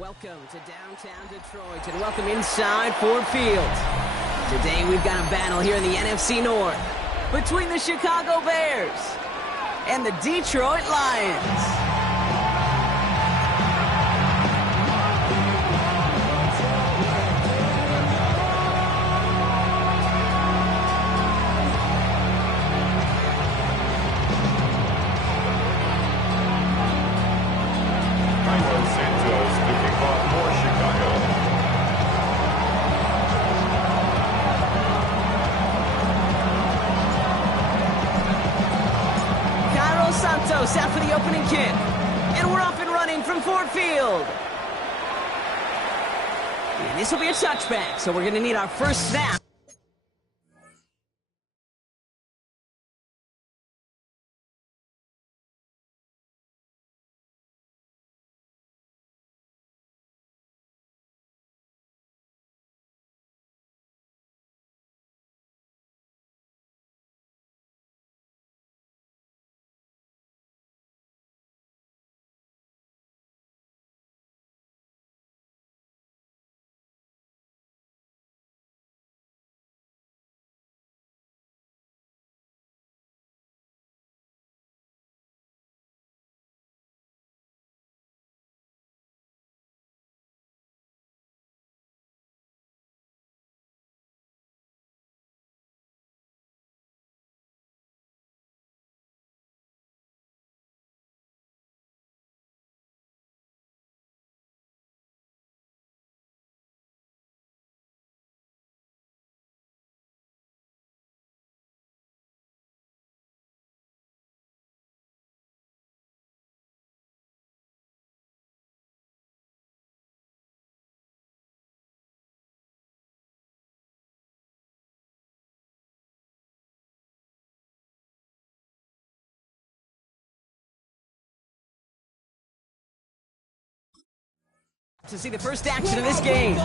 Welcome to downtown Detroit and welcome inside Ford Field. Today we've got a battle here in the NFC North between the Chicago Bears and the Detroit Lions. Out for the opening kick, and we're off and running from Ford Field. And this will be a touchback, so we're going to need our first snap. To see the first action of this game.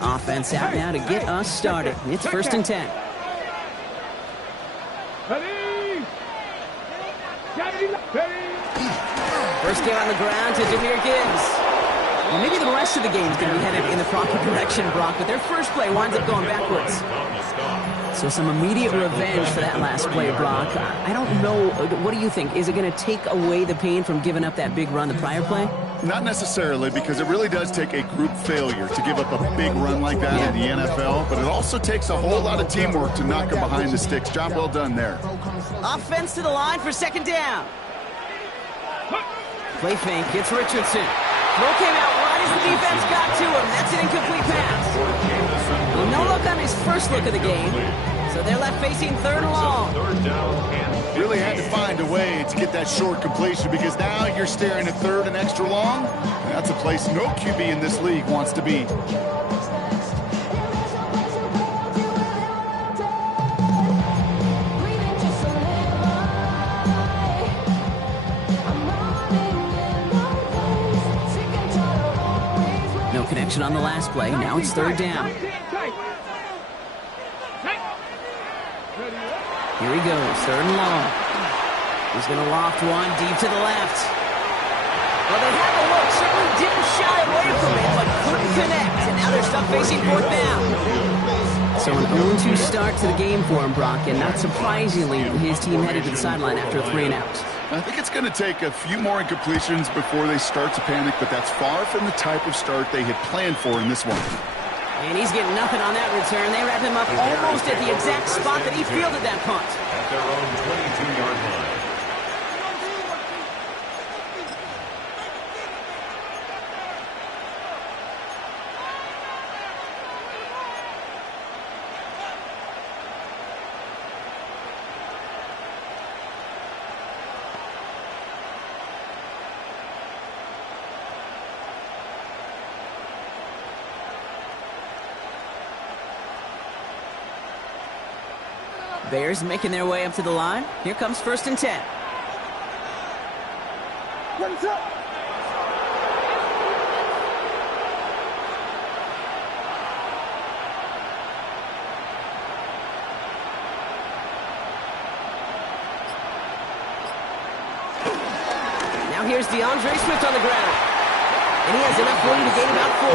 Offense out now to get us started. It's 1st and 10. First game on the ground to Jameer Gibbs. Well, maybe the rest of the game is going to be headed in the proper direction, Brock, but their first play winds up going backwards. So some immediate revenge for that last play, Brock. I don't know. What do you think? Is it going to take away the pain from giving up that big run the prior play? Not necessarily, because it really does take a group failure to give up a big run like that in the NFL, but it also takes a whole lot of teamwork to knock them behind the sticks. Job well done there. Offense to the line for 2nd down. Play fake, it's Richardson. Throw came out wide as the defense got to him. That's an incomplete pass. Well, no look on his first look of the game, so they're left facing 3rd and long. Really had to find a way to get that short completion, because now you're staring at 3rd and extra long. That's a place no QB in this league wants to be. Connection on the last play. Now it's 3rd down. Here he goes, 3rd and long. He's going to loft one deep to the left. Well, they had the look, certainly didn't shy away from it, but couldn't connect, and now they're stuck facing 4th down. So an 0-2 start to the game for him, Brock, and not surprisingly, his team headed to the sideline after a 3-and-out. I think it's going to take a few more incompletions before they start to panic, but that's far from the type of start they had planned for in this one. And he's getting nothing on that return. They wrap him up almost at the exact spot that he fielded that punt. At their own 22-yard line. Bears making their way up to the line. Here comes 1st and 10. Now here's DeAndre Swift on the ground. And he has enough room to gain about 4.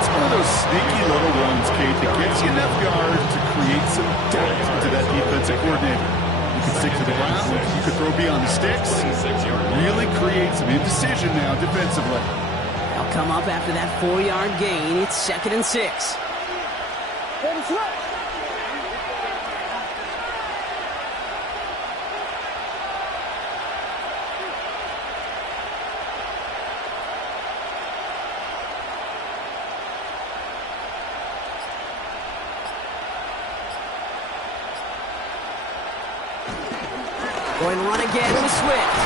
It's one of those sneaky little runs, Kate, that gets you enough yards to create some doubt into that defensive coordinator. You can stick to the ground, you can throw beyond the sticks, really create some indecision now defensively. They'll come up after that 4-yard gain. It's 2nd and 6. Going to run again with Swift.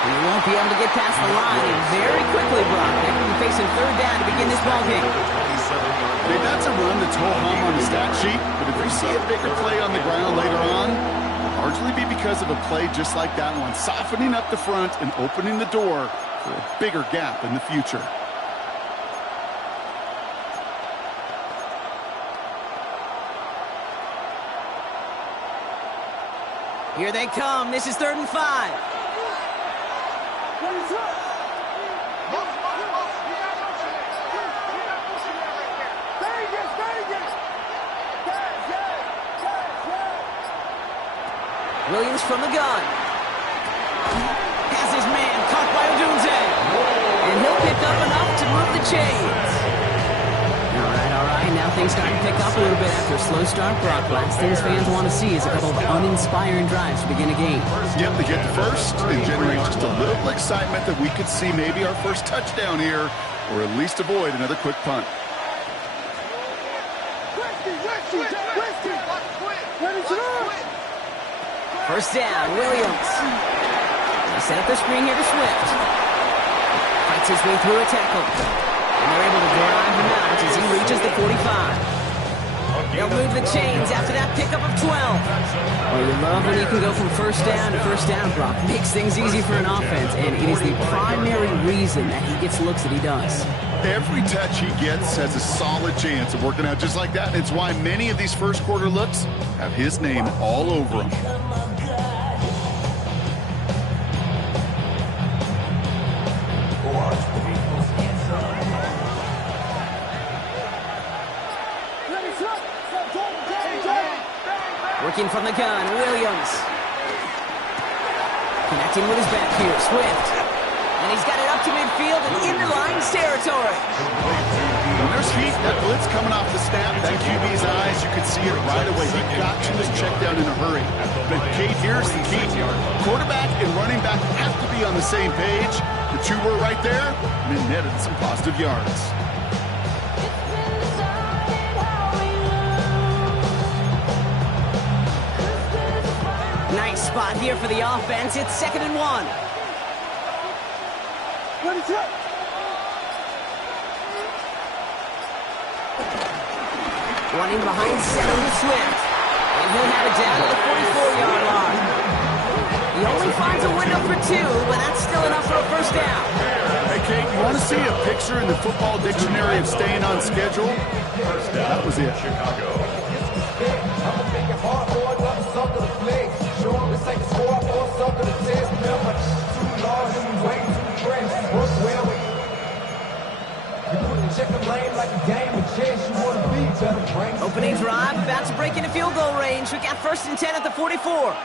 He won't be able to get past the line very quickly, Brock. They're going to be facing 3rd down to begin this ballgame. Okay, that's a run that's ho-hum on the stat sheet, but if you see a bigger play on the ground later on, it'll largely be because of a play just like that one, softening up the front and opening the door for a bigger gap in the future. Here they come. This is 3rd and 5. Williams from the gun. Has his man caught by Odunze. And he'll pick up enough to move the chains. All right. Now things starting to pick up a little bit after a slow start. Brock, last things fans want to see is a couple of uninspiring drives to begin a game. Yep, they get the first and generate just a little excitement that we could see maybe our first touchdown here, or at least avoid another quick punt. First down, Williams. They set up the screen here to Swift. Fights his way through a tackle. And they're able to drive him out as he reaches the 45. They'll move the chains after that pickup of 12. Well, you love when you can go from first down to first down, Brock. Makes things easy for an offense, and it is the primary reason that he gets looks that he does. Every touch he gets has a solid chance of working out just like that, and it's why many of these first quarter looks have his name all over them. Working from the gun, Williams. Connecting with his back here, Swift. And he's got it up to midfield and into Lions territory. When there's heat, that blitz coming off the snap, that QB's eyes, you can see it right away. He got to his check down in a hurry. But Kate, here's the key. Quarterback and running back have to be on the same page. The two were right there, and it netted some positive yards. Nice spot here for the offense. It's 2nd and 1. Running behind center with Swift. And he'll have it down to the 44-yard line. He only finds a window for 2, but that's still enough for a first down. Hey, Kate, you want to see a picture in the football dictionary of staying on schedule? That was it. Chicago. Opening drive, about to break into field goal range. We got 1st and 10 at the 44.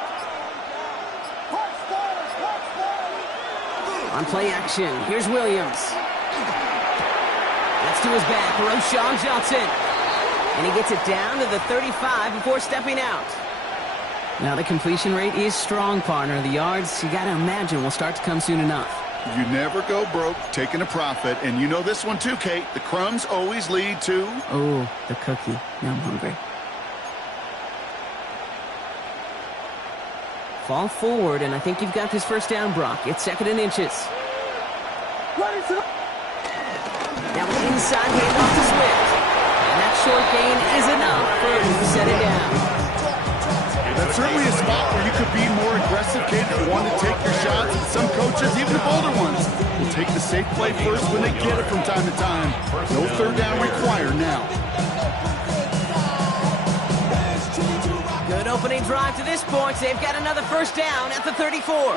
On play action, here's Williams. That's to his back, Roshan Johnson. And he gets it down to the 35 before stepping out. Now the completion rate is strong, partner. The yards, you got to imagine, will start to come soon enough. You never go broke taking a profit, and you know this one too, Kate. The crumbs always lead to... Oh, the cookie. Now I'm hungry. Fall forward, and I think you've got this first down, Brock. It's 2nd and inches. Now inside handoff to Swift. And that short gain is enough for him to set it down. That's certainly a spot where you could be more aggressive, kid, if you want to take your shots. And some coaches, even the bolder ones, will take the safe play first when they get it from time to time. No third down required now. Good opening drive to this point. They've got another first down at the 34.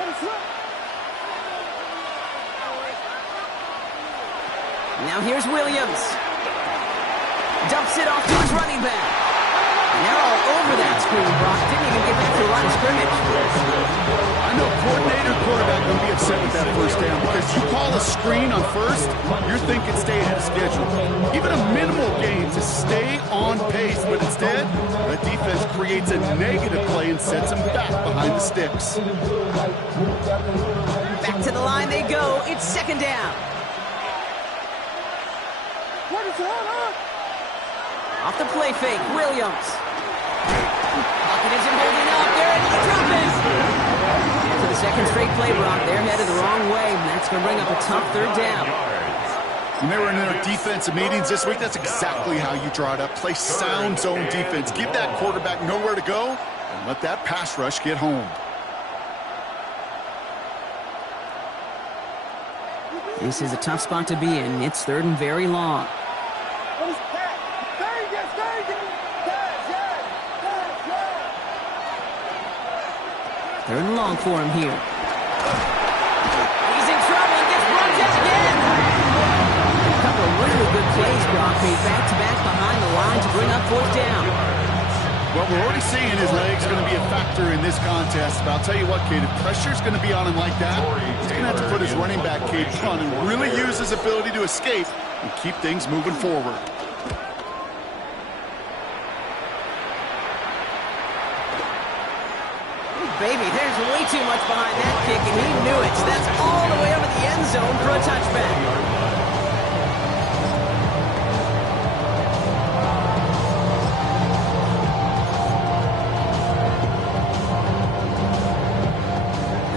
Now here's Williams. Dumps it off to his running back. And they're all over that screen, Brock. Didn't even get back to the line of scrimmage. I know coordinator quarterback going to be upset with that first down because you call a screen on first, you're thinking stay ahead of schedule. Even a minimal gain to stay on pace, but instead, the defense creates a negative play and sets them back behind the sticks. Back to the line they go. It's second down. Off the play fake, Williams. Pocket isn't holding up. They're into the drop in. And for the second straight play, Brock, they're headed the wrong way. And that's going to bring up a tough third down. When they were in their defensive meetings this week, that's exactly how you draw it up. Play sound zone defense. Give that quarterback nowhere to go and let that pass rush get home. This is a tough spot to be in. It's third and very long. Third and long for him here. He's in trouble and gets brought down again. A couple of really good plays, Brock, made back-to-back behind the line to bring up fourth down. Well, we're already seeing his legs going to be a factor in this contest. But I'll tell you what, kid, if pressure's going to be on him like that, he's going to have to put his running back, Cade, on and really use his ability to escape and keep things moving forward. Baby, there's way too much behind that kick, and he knew it. So that's all the way over the end zone for a touchback.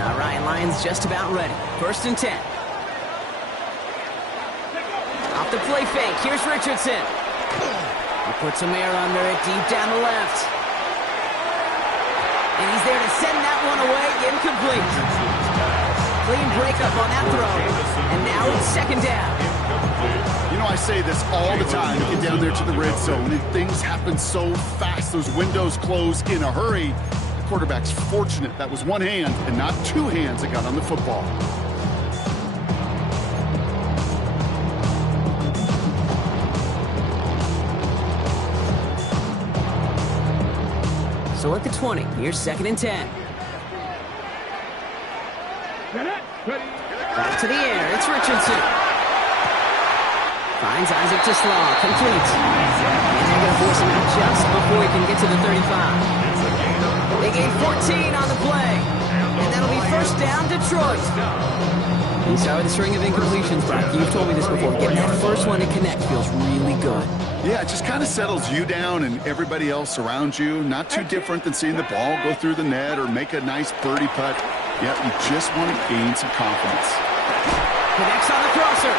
All right, Lions just about ready. First and 10. Off the play fake, here's Richardson. He puts some air under it, deep down the left. And he's there to send that one away, incomplete. Clean breakup on that throw. And now it's second down. You know, I say this all the time. You get down there to the red zone, and things happen so fast. Those windows close in a hurry. The quarterback's fortunate that was one hand and not two hands that got on the football. So at the 20, here's second and 10. Back to the air, it's Richardson. Finds Isaac to Slaw, complete. And they're going to force him out just before he can get to the 35. They gain 14 on the play. And that'll be first down, Detroit. You saw the string of incompletions, Brock. You've told me this before. Getting that first one to connect feels really good. Yeah, it just kind of settles you down and everybody else around you. Not too different than seeing the ball go through the net or make a nice birdie putt. Yeah, you just want to gain some confidence. Connects on the crosser.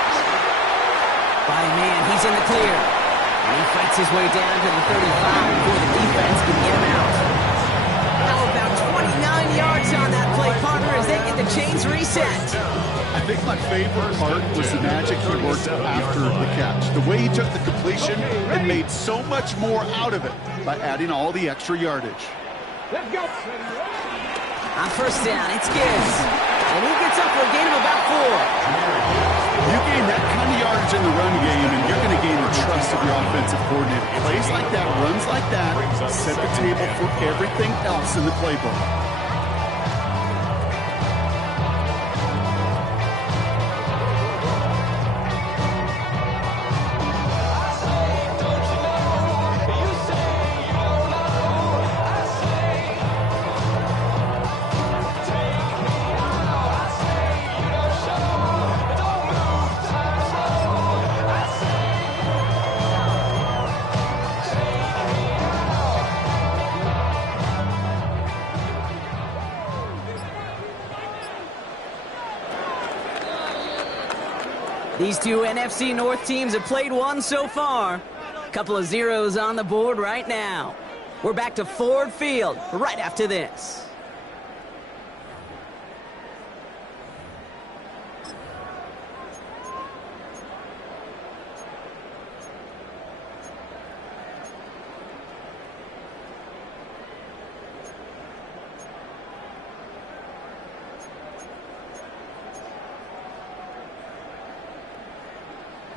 By man, he's in the clear. And he fights his way down to the 35 before the defense can get him out. How about 29 yards on that play, partner, as they get the chains reset. I think my favorite part was the magic he worked after the catch. The way he took the completion and made so much more out of it by adding all the extra yardage. Let's go. On first down, it's Gibbs. And he gets up for a gain of about 4. You gain that kind of yardage in the run game, and you're going to gain the trust of your offensive coordinator. Plays like that, runs like that, set the table for everything else in the playbook. These two NFC North teams have played one so far. A couple of zeros on the board right now. We're back to Ford Field right after this.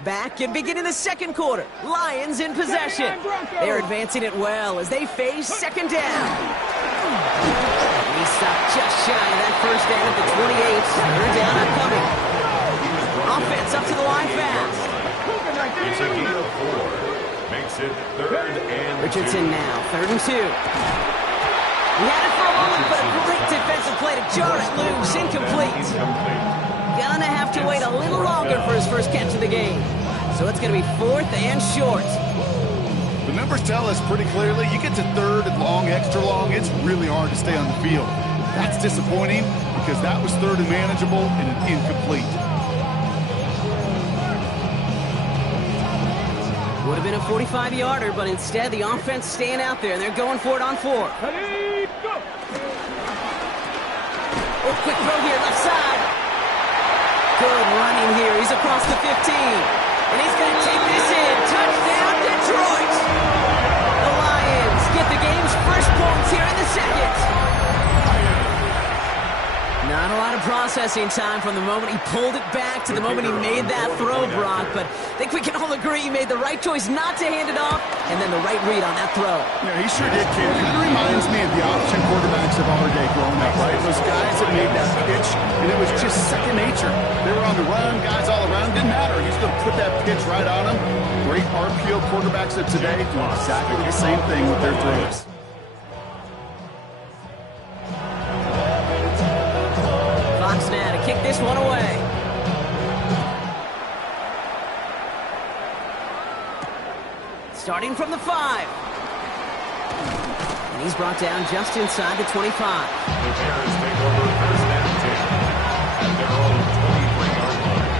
Back and beginning the second quarter. Lions in possession. They're advancing it well as they face second down. He stopped just shy of that first down at the 28. Third down upcoming. Offense up to the line fast. It's a gain of 4. Makes it 3rd and 2. Richardson now, 3rd and 2. He had it for a moment, but a great defensive play to jar it loose. Incomplete. Gonna have to wait a little longer for his first catch of the game. So it's going to be 4th and short. The numbers tell us pretty clearly, you get to 3rd and long, extra long, it's really hard to stay on the field. That's disappointing because that was 3rd and manageable and an incomplete. Would have been a 45-yarder, but instead the offense staying out there, and they're going for it on 4. Oh, quick throw here, left side. Good running here. He's across the 15. And he's going to take this in. Touchdown, Detroit! The Lions get the game's first points here in the second. Not a lot of processing time from the moment he pulled it back to the moment he made that throw, Brock. But I think we can all agree he made the right choice not to hand it off, and then the right read on that throw. Yeah, he sure did, kid. It reminds me of the option quarterbacks of our day growing up, right? Those guys that made that pitch, and it was just second nature. They were on the run, guys all around. Didn't matter. He's going to put that pitch right on them. Great RPO quarterbacks of today do exactly the same thing with their throws. Fox now to kick this one away. Starting from the 5. And he's brought down just inside the 25. The Bears take over 1st and 10 at their own 23-yard line.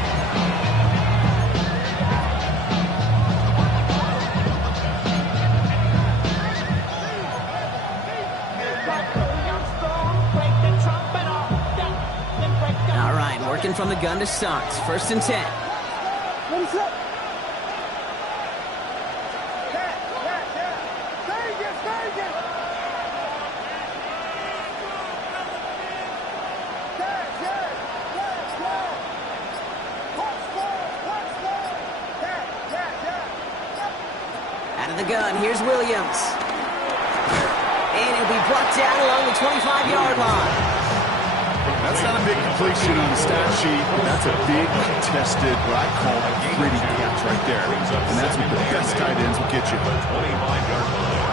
All right, working from the gun to start. 1st and 10. Out of the gun, here's Williams. And he'll be brought down along the 25-yard line. That's not a big completion on the stat sheet, but that's a big contested, what I call a pretty catch right there. And that's what the best tight ends will get you. 25-yard line.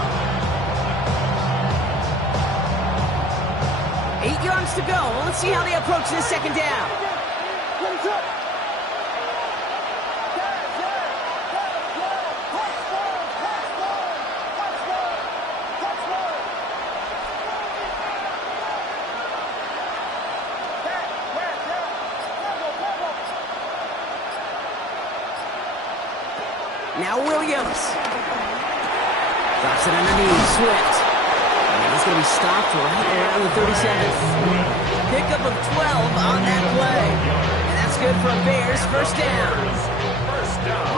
8 yards to go. Let's see how they approach this second down. Now Williams. Drops it underneath. Swift. And he's going to be stopped right around the 37th. Pickup of 12 on that play. And that's good for a Bears first down.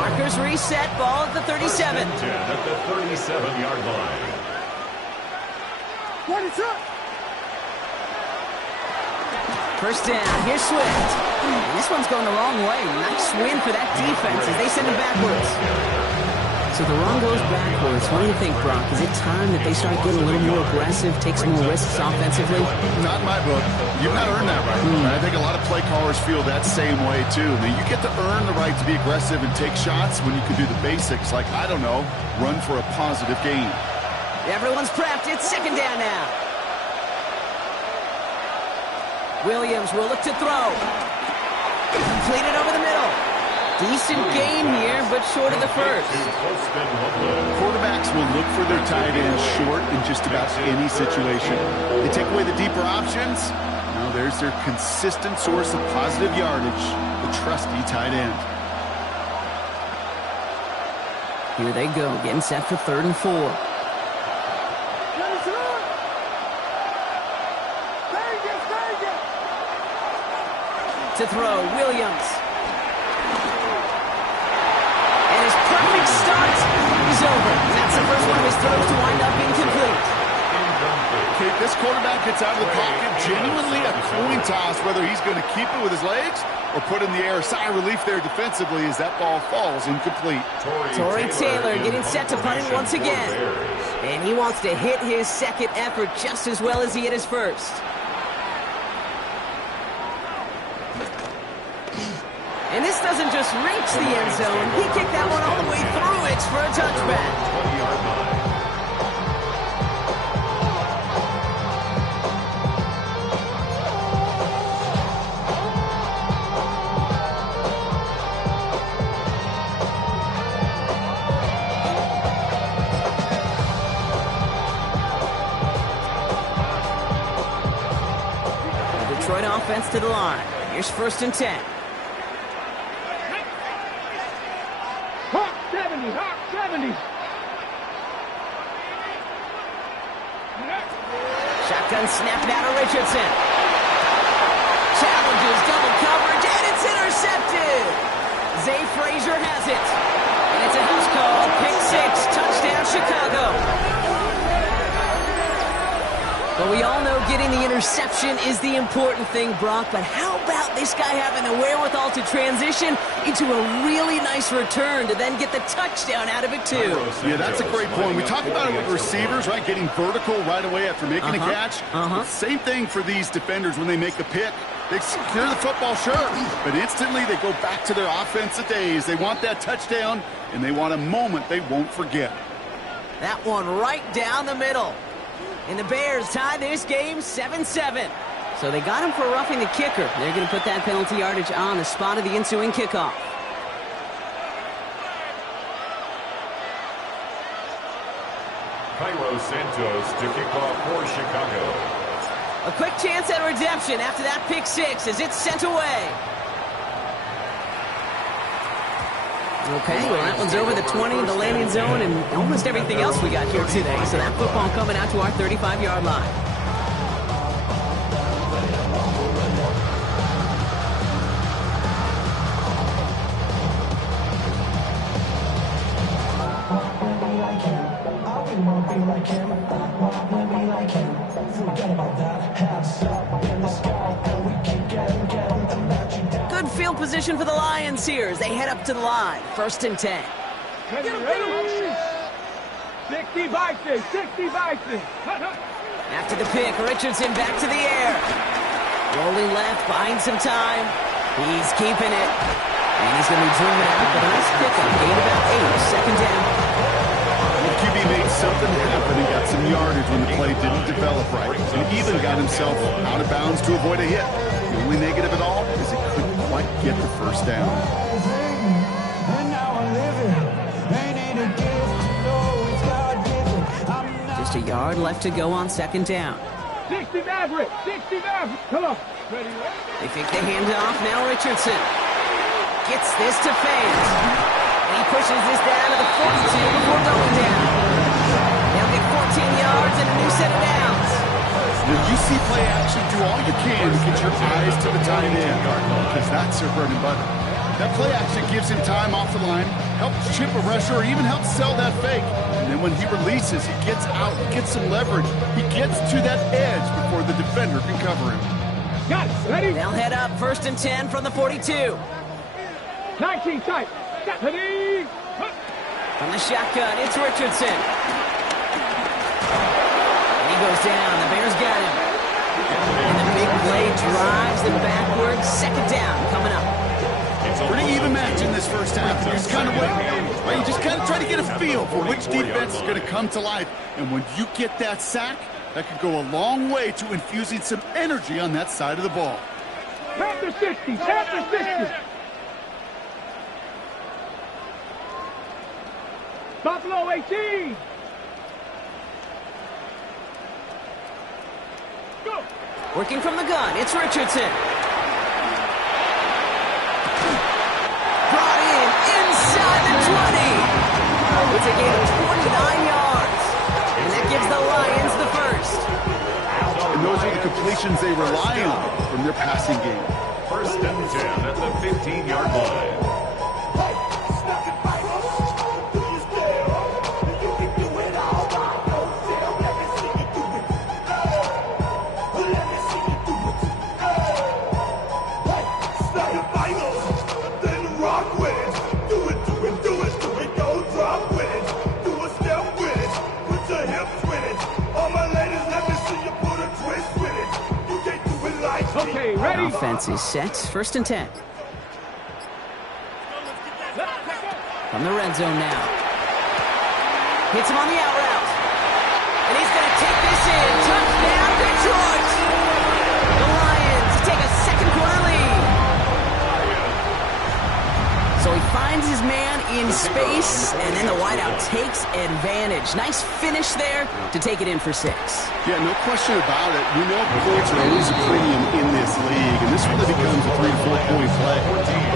Markers reset. Ball at the 37. At the 37-yard line. First down. Here's Swift. And this one's going the wrong way. Nice win for that defense as they send him backwards. So the run goes backwards. What do you think, Brock? Is it time that they start getting a little more aggressive, take some more risks offensively? Not in my book. You've not earned that right. I think a lot of play callers feel that same way, too. I mean, you get to earn the right to be aggressive and take shots when you can do the basics, like, I don't know, run for a positive gain. Everyone's prepped. It's second down now. Williams will look to throw. Completed over the middle. Decent gain here, but short of the first. Quarterbacks will look for their tight end short in just about any situation. They take away the deeper options. Now there's their consistent source of positive yardage, the trusty tight end. Here they go, getting set for 3rd and 4. to throw. Williams. And his perfect start is over. And that's the first one of his throws to wind up incomplete. Okay, this quarterback gets out of the pocket. Genuinely a coin toss whether he's going to keep it with his legs or put in the air. Sigh of relief there defensively as that ball falls incomplete. Torrey Taylor getting set to punt it once again. And he wants to hit his second effort just as well as he hit his first. And this doesn't just reach the end zone. He kicked that one all the way through it for a touchback. Detroit offense to the line. Here's 1st and 10. Hawk 70, Hawk 70. Shotgun snap now to Richardson. Challenges double coverage, and it's intercepted. Zay Frazier has it. And it's a house call. Pick 6, touchdown Chicago. But we all know getting the interception is the important thing, Brock. But how about this guy having the wherewithal to transition into a really nice return to then get the touchdown out of it, too? Yeah, that's a great point. We talk about it with receivers, right? Getting vertical right away after making a catch. Same thing for these defenders when they make a pick. They secure the football, sure, but instantly they go back to their offensive days. They want that touchdown, and they want a moment they won't forget. That one right down the middle. And the Bears tie this game 7-7. So they got him for roughing the kicker. They're going to put that penalty yardage on the spot of the ensuing kickoff. Cairo Santos to kick off for Chicago. A quick chance at redemption after that pick 6 as it's sent away. Okay, well, that one's over the 20, the landing zone, and almost everything else we got here today. So that football coming out to our 35-yard line. Good field position for the Lions here as they head up to the line. 1st and 10. Ready? 60 Vikings, 60 Vikings. After the pick, Richardson back to the air. Rolling left, buying some time. He's keeping it. And he's going to be driven out, but a nice pickup. Gain about 8, 2nd down. The QB made something happen and got some yardage when the play didn't develop right. And even got himself out of bounds to avoid a hit. The only negative at all is he couldn't quite get the 1st down. Just a yard left to go on 2nd down. 60 Maverick, 60 Maverick. Come on. Ready? They fake the handoff. Now Richardson gets this to Fant. And he pushes this down to the 42 before going down. They'll get 14 yards and a new set of downs. When you see play action, do all you can to get your eyes to the tight end, because that's their bread and butter. That play action gives him time off the line, helps chip a rusher, or even helps sell that fake. And then when he releases, he gets out, he gets some leverage. He gets to that edge before the defender can cover him. Got it. Ready? They'll head up 1st and 10 from the 42. 19 tight. Ready? From the shotgun, it's Richardson. And he goes down. The Bears got him. And the big play drives them backwards. 2nd down coming up. Pretty even match in this 1st half. You just kind of wait. Right? You just kind of try to get a feel for which defense is going to come to life. And when you get that sack, that could go a long way to infusing some energy on that side of the ball. Chapter 60, chapter 60. Buffalo 18. Go. Working from the gun, it's Richardson. Brought in inside the 20. It's a gain of 29 yards. And that gives the Lions the 1st. And those are the completions they rely on from their passing game. First and 10 at the 15-yard line. Okay, ready? Offense is set. First and 10. From the red zone now. Hits him on the out route. And he's going to take this in. Touchdown, Detroit! The Lions take a second quarter lead. So he finds his man in space, and then the wideout takes advantage. Nice finish there to take it in for 6. Yeah, no question about it. We know points are always a premium in this league, and this really becomes a 3 to 4 point play.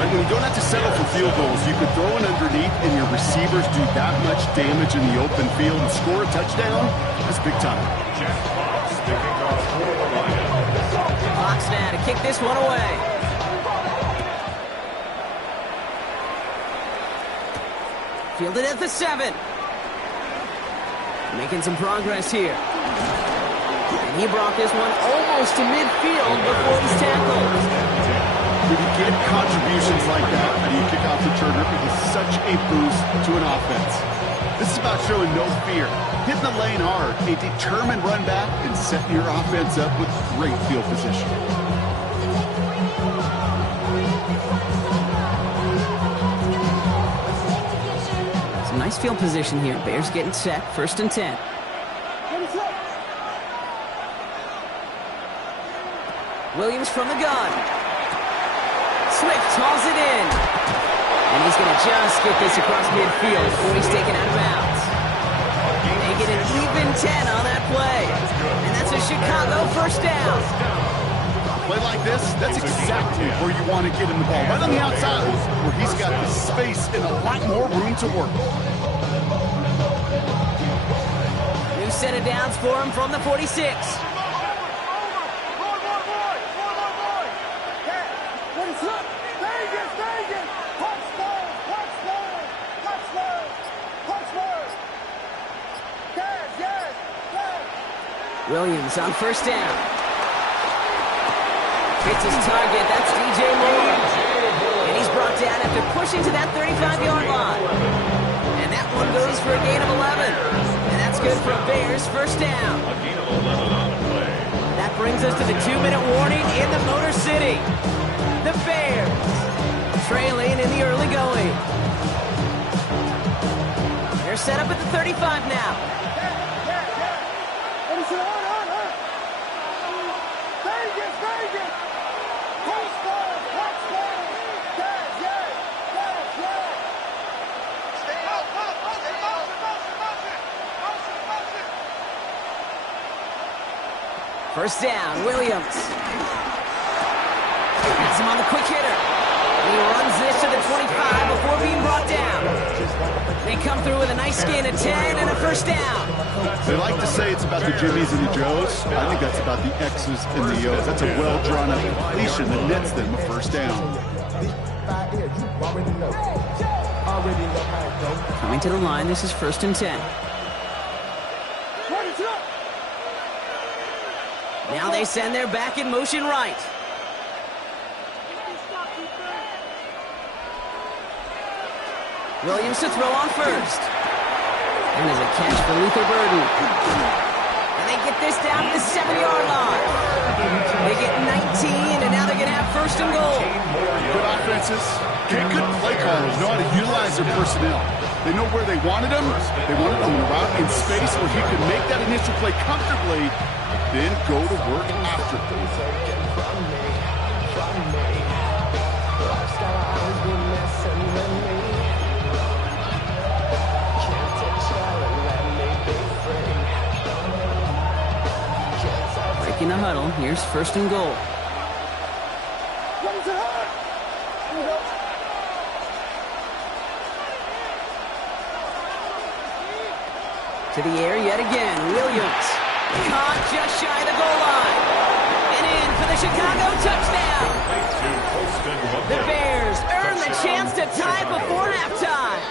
Right? When you don't have to settle for field goals, you could throw it underneath, and your receivers do that much damage in the open field and score a touchdown. That's big time. Fox now to kick this one away. Fielded at the 7. Making some progress here. And he brought this one almost to midfield before he's tackled. When you get contributions like that, how do you kick off the returner? It is such a boost to an offense. This is about showing no fear, hitting the lane hard, a determined run back, and setting your offense up with great field position. Nice field position here. Bears getting set. First and 10. Williams from the gun. Swift hauls it in. And he's going to just get this across midfield before he's taken out of bounds. They get an even 10 on that play. And that's a Chicago first down. Play like this, that's exactly where you want to get him the ball. Right on the outside, where he's got the space and a lot more room to work. New set of downs for him from the 46. Williams on first down. Hits his target. That's DJ Moore. And he's brought down after pushing to that 35-yard line. And that one goes for a gain of 11. And that's good for a Bears first down. That brings us to the 2-minute warning in the Motor City. The Bears trailing in the early going. They're set up at the 35 now. First down, Williams. Has him on the quick hitter. He runs this to the 25 before being brought down. They come through with a nice gain of 10 and a first down. They like to say it's about the Jimmies and the Joes. I think that's about the X's and the O's. That's a well-drawn-up completion that nets them a first down. Coming to the line, this is first and 10. Now they send their back in motion right. Williams to throw on first. And there's a catch for Luther Burden. And they get this down to the 7-yard line. They get 19, and now they're going to have first and goal. Good offenses. Good play callers know how to utilize their personnel. They know where they wanted them. They wanted them around in space where he could make that initial play comfortably, then go to work after. Breaking the huddle. Here's first and goal. To the air yet again. Williams caught just shy of the goal line. And in for the Chicago touchdown. to tie it before halftime.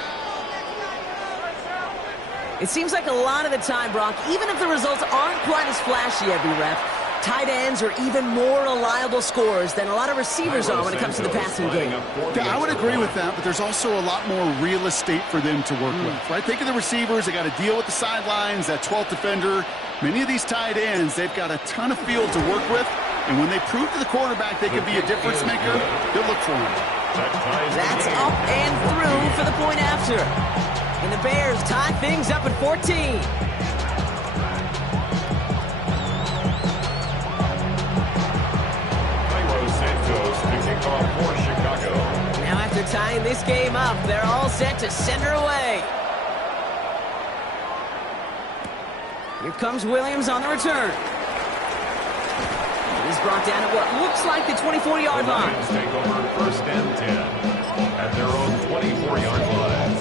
It seems like a lot of the time, Brock, even if the results aren't quite as flashy every rep, tight ends are even more reliable scorers than a lot of receivers are when it comes to the passing game. Yeah, I would agree with that, but there's also a lot more real estate for them to work with, right? Think of the receivers. They got to deal with the sidelines, that 12th defender. Many of these tight ends, they've got a ton of field to work with, and when they prove to the quarterback they can be a difference maker, they'll look for him. That's up and through for the point after. And the Bears tie things up at 14. For Chicago. Now after tying this game up, they're all set to send her away. Here comes Williams on the return. He's brought down at what looks like the 24-yard line. Lions take over first and 10 at their own 24-yard line.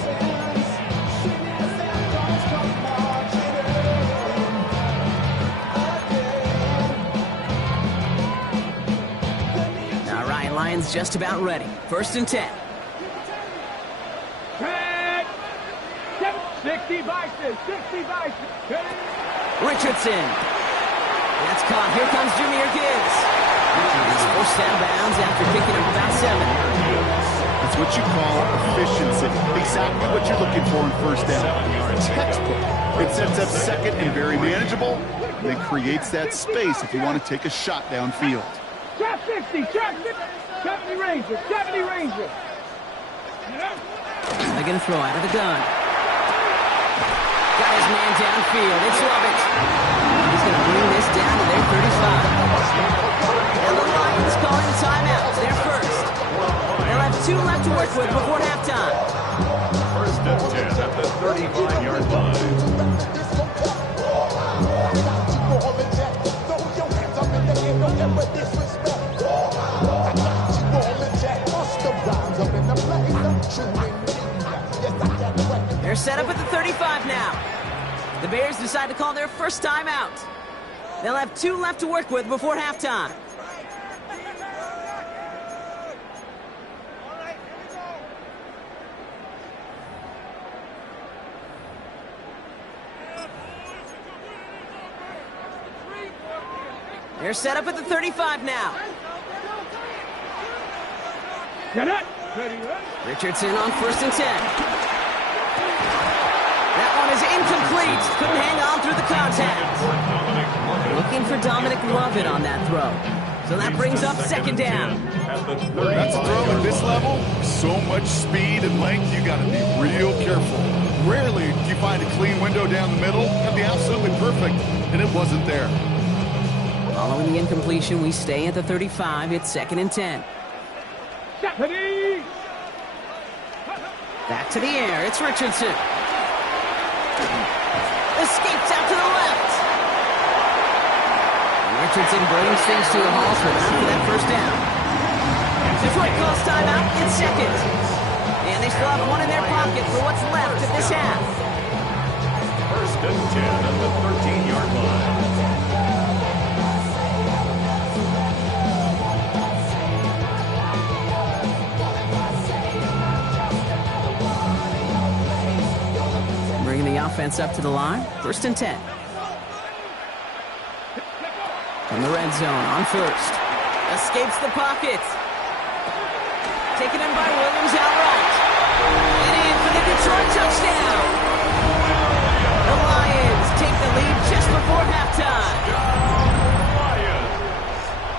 All right, Lions just about ready. First and 10. 60 Vikings, 60 Vikings. Richardson. That's caught. Here comes Jahmyr Gibbs. He's forced out of bounds after picking up about 7. That's what you call efficiency. Exactly what you're looking for in first down. Textbook. It sets up second and very manageable, and it creates that space if you want to take a shot downfield. Trap 60, trap 60. 70 Rangers, 70 Rangers. They're going to throw out of the gun. Got his man downfield. It's Lovett. He's going to bring this down to their 35. And the Lions calling the timeout. They're first. They'll have 2 left to work with before halftime. First and 10 at the 35-yard line. They're set up at the 35 now. The Bears decide to call their first timeout. They'll have 2 left to work with before halftime. They're set up at the 35 now. Get it. Richardson on first and 10. That one is incomplete. Couldn't hang on through the contact. Looking for Dominic Lovett on that throw. So that brings up second down. That's a throw at this level. So much speed and length, you got to be real careful. Rarely do you find a clean window down the middle. That'd be absolutely perfect, and it wasn't there. Following the incompletion, we stay at the 35. It's second and 10. Back to the air. It's Richardson. Escapes out to the left. And Richardson brings things to a halt for that first down. Detroit calls timeout in seconds. And they still have 1 in their pocket for what's left of this half. First and 10 at the 13-yard line. Bringing the offense up to the line. First and 10. From the red zone on first. Escapes the pocket. Taken in by Williams outright. And in for the Detroit touchdown. The Lions take the lead just before halftime.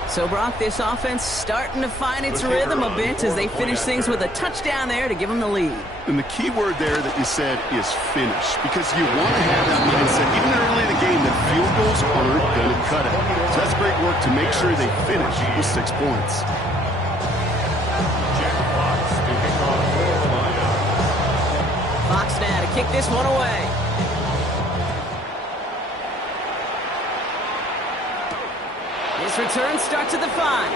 So, Brock, this offense starting to find its rhythm a bit as they finish things with a touchdown there to give them the lead. And the key word there that you said is finish, because you want to have that mindset, even early in the game, that field goals aren't going to cut it. So that's great work to make sure they finish with 6 points. Fox now to kick this one away. This return starts at the 5.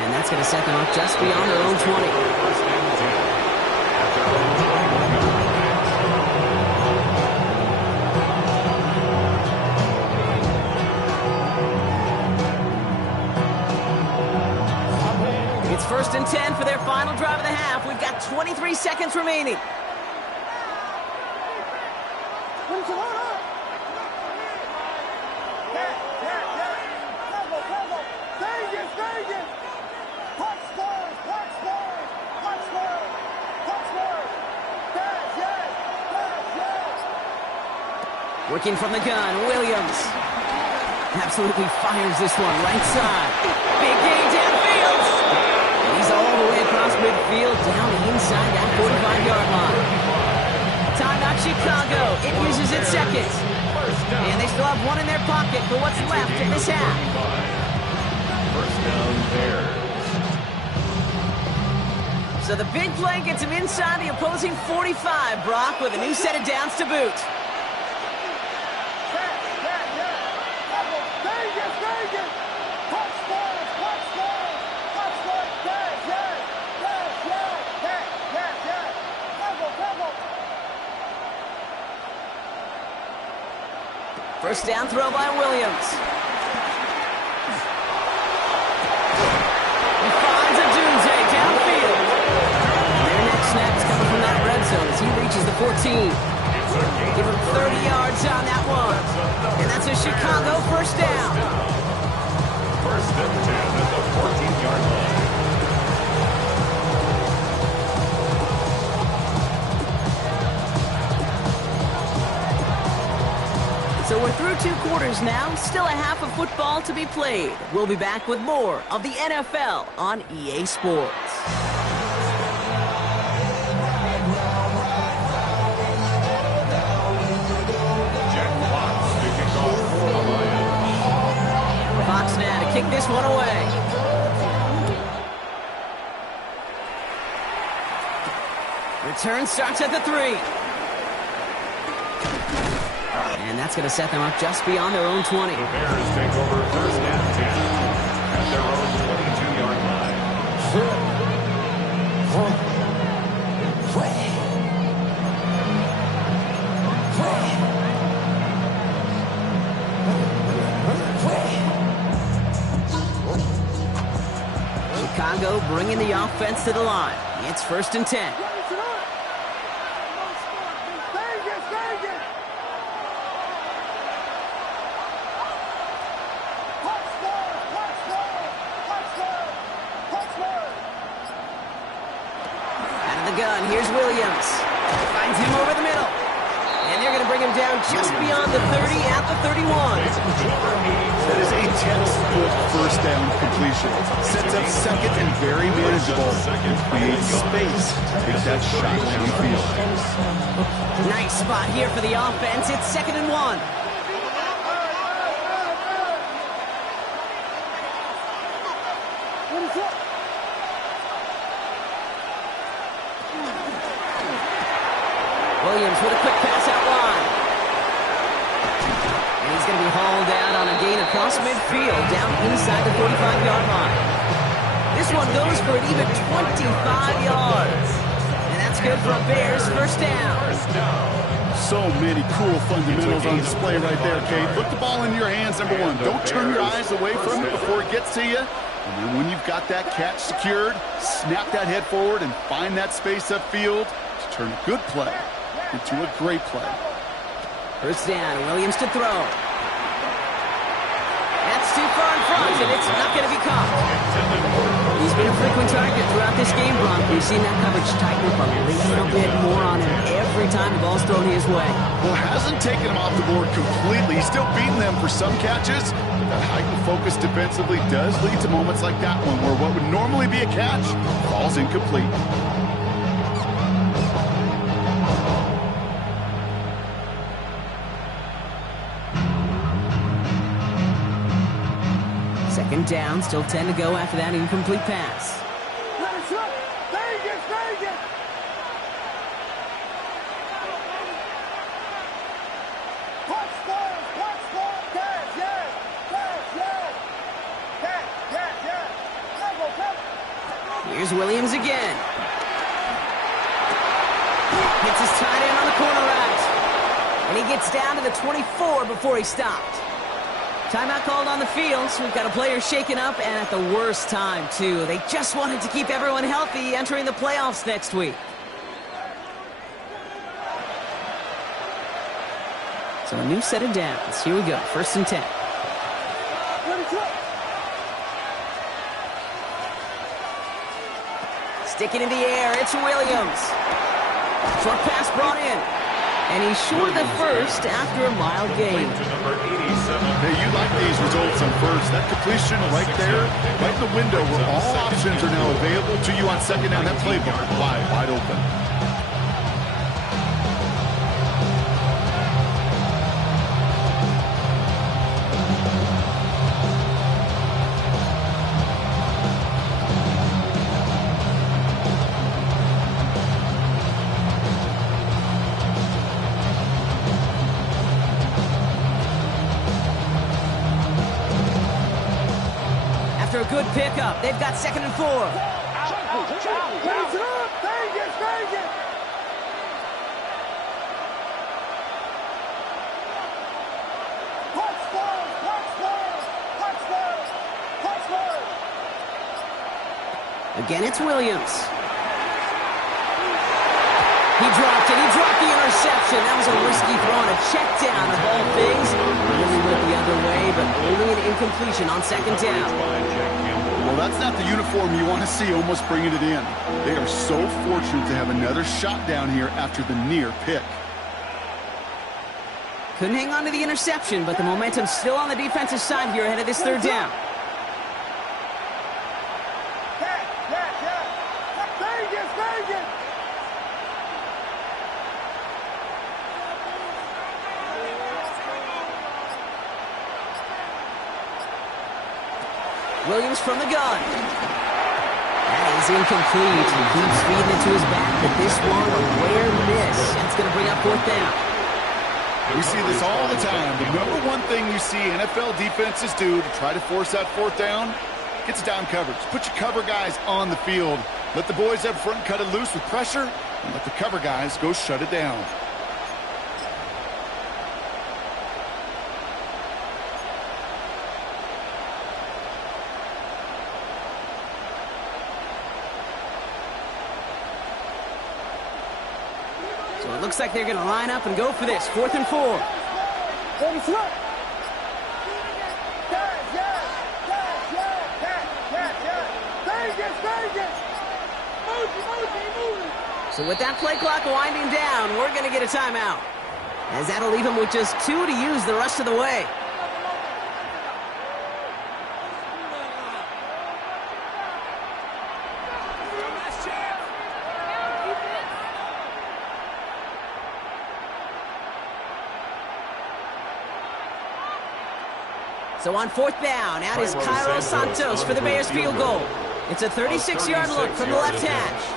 And that's going to set them up just beyond their own 20. It's first First and 10 for their final drive of the half. We've got 23 seconds remaining. Working from the gun, Williams. Absolutely fires this one, right side. Big gain downfield. And he's all the way across midfield, down inside that 45-yard line. Timeout Chicago. It uses its second. And they still have one in their pocket for what's left of this half. First down Bears. So the big play gets him inside the opposing 45, Brock, with a new set of downs to boot. First down throw by Williams. He finds a Dunze downfield. Their next snap's coming from that red zone as he reaches the 14. Give him 30 yards on that one. And that's a Chicago first down. First and 10 at the 14-yard line. So we're through 2 quarters now, still a half of football to be played. We'll be back with more of the NFL on EA Sports. Fox now to kick this one away. Return starts at the 3. And that's going to set them up just beyond their own 20. The Bears take over first and 10 at their own 22-yard line. Chicago bringing the offense to the line. It's first and 10. Gun. Here's Williams. Finds him over the middle. And they're going to bring him down just beyond the 30 at the 31. That is a 10-foot first down completion. Sets up second and very manageable. Creates space to take that shot downfield. Nice spot here for the offense. It's second and 1. Williams with a quick pass out wide. And he's going to be hauled out on a gain across midfield down inside the 45-yard line. This one goes for an even 25 yards. And that's good for a Bears first down. So many cool fundamentals on display right there, Kate. Put the ball in your hands, number one. Don't turn your eyes away from it before it gets to you. And then when you've got that catch secured, snap that head forward and find that space upfield to turn a good play into a great play. First down, Williams to throw. That's too far in front, and it's not going to be caught. He's been a frequent target throughout this game, Brock. We've seen that coverage tighten up a little bit more on him every time the ball's thrown his way. Well, hasn't taken him off the board completely. He's still beating them for some catches, but that heightened focus defensively does lead to moments like that one where what would normally be a catch falls incomplete. Second down, still 10 to go after that incomplete pass. Here's Williams again. Hits his tight end on the corner route. And he gets down to the 24 before he stopped. Timeout called on the field, so we've got a player shaken up, and at the worst time, too. They just wanted to keep everyone healthy entering the playoffs next week. So a new set of downs. Here we go, 1st and 10. Stick it in the air, it's Williams. Short pass brought in. And he's short of the first after a mild gain. Hey, you like these results on first. That completion right there, right in the window where all options are now available to you on second down. That playbook wide open. After a good pickup, they've got 2nd and 4. Again, it's Williams. He dropped it. He dropped the interception. That was a risky throw on a check down of all things. Really went the other way, but only an incompletion on 2nd down. Well, that's not the uniform you want to see almost bringing it in. They are so fortunate to have another shot down here after the near pick. Couldn't hang on to the interception, but the momentum's still on the defensive side here ahead of this 3rd down. Williams from the gun. That is incomplete. He keeps feeding it to his back, but this one, a rare miss. That's going to bring up 4th down. We see this all the time. The #1 thing you see NFL defenses do to try to force that 4th down, gets down coverage. Put your cover guys on the field. Let the boys up front cut it loose with pressure, and let the cover guys go shut it down. It looks like they're going to line up and go for this. 4th and 4. So with that play clock winding down, we're going to get a timeout, as that'll leave him with just 2 to use the rest of the way. So on 4th down, out is Cairo Santos for the Bears field goal. It's a 36-yard look from the left hash.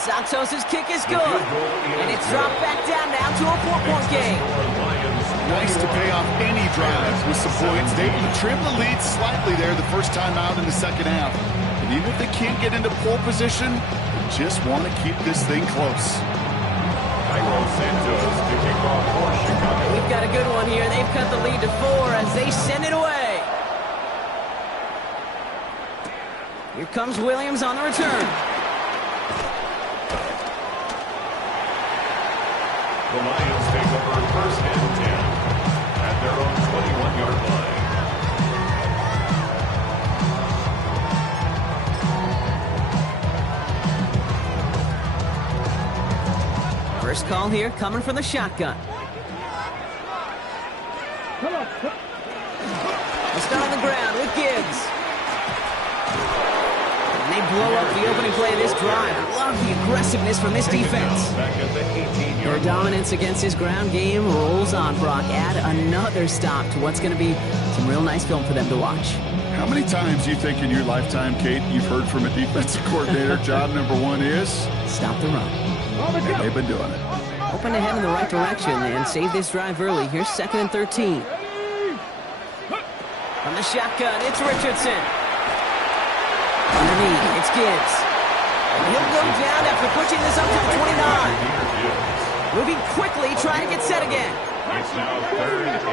Santos' kick is good, and it's dropped back down now to a 4-point game. Nice to pay off any drive with some points. They able to trim the lead slightly there the first time out in the 2nd half. And even if they can't get into pole position, they just want to keep this thing close. We've got a good one here. They've cut the lead to 4 as they send it away. Here comes Williams on the return. The Lions take over 1st and 10 at their own 21-yard line. First call here coming from the shotgun. Let's start on the ground with Gibbs. And they blow up the opening play of this drive. I love the aggressiveness from this defense. Their dominance against his ground game rolls on, Brock. Add another stop to what's going to be some real nice film for them to watch. How many times do you think in your lifetime, Kate, you've heard from a defensive coordinator, job #1 is? Stop the run. And they've been doing it. Hoping to head in the right direction and save this drive early. Here's 2nd and 13. From the shotgun, it's Richardson. Underneath, it's Gibbs. And he'll go down after pushing this up to the 29. Moving quickly, trying to get set again. It's now 3rd and 2.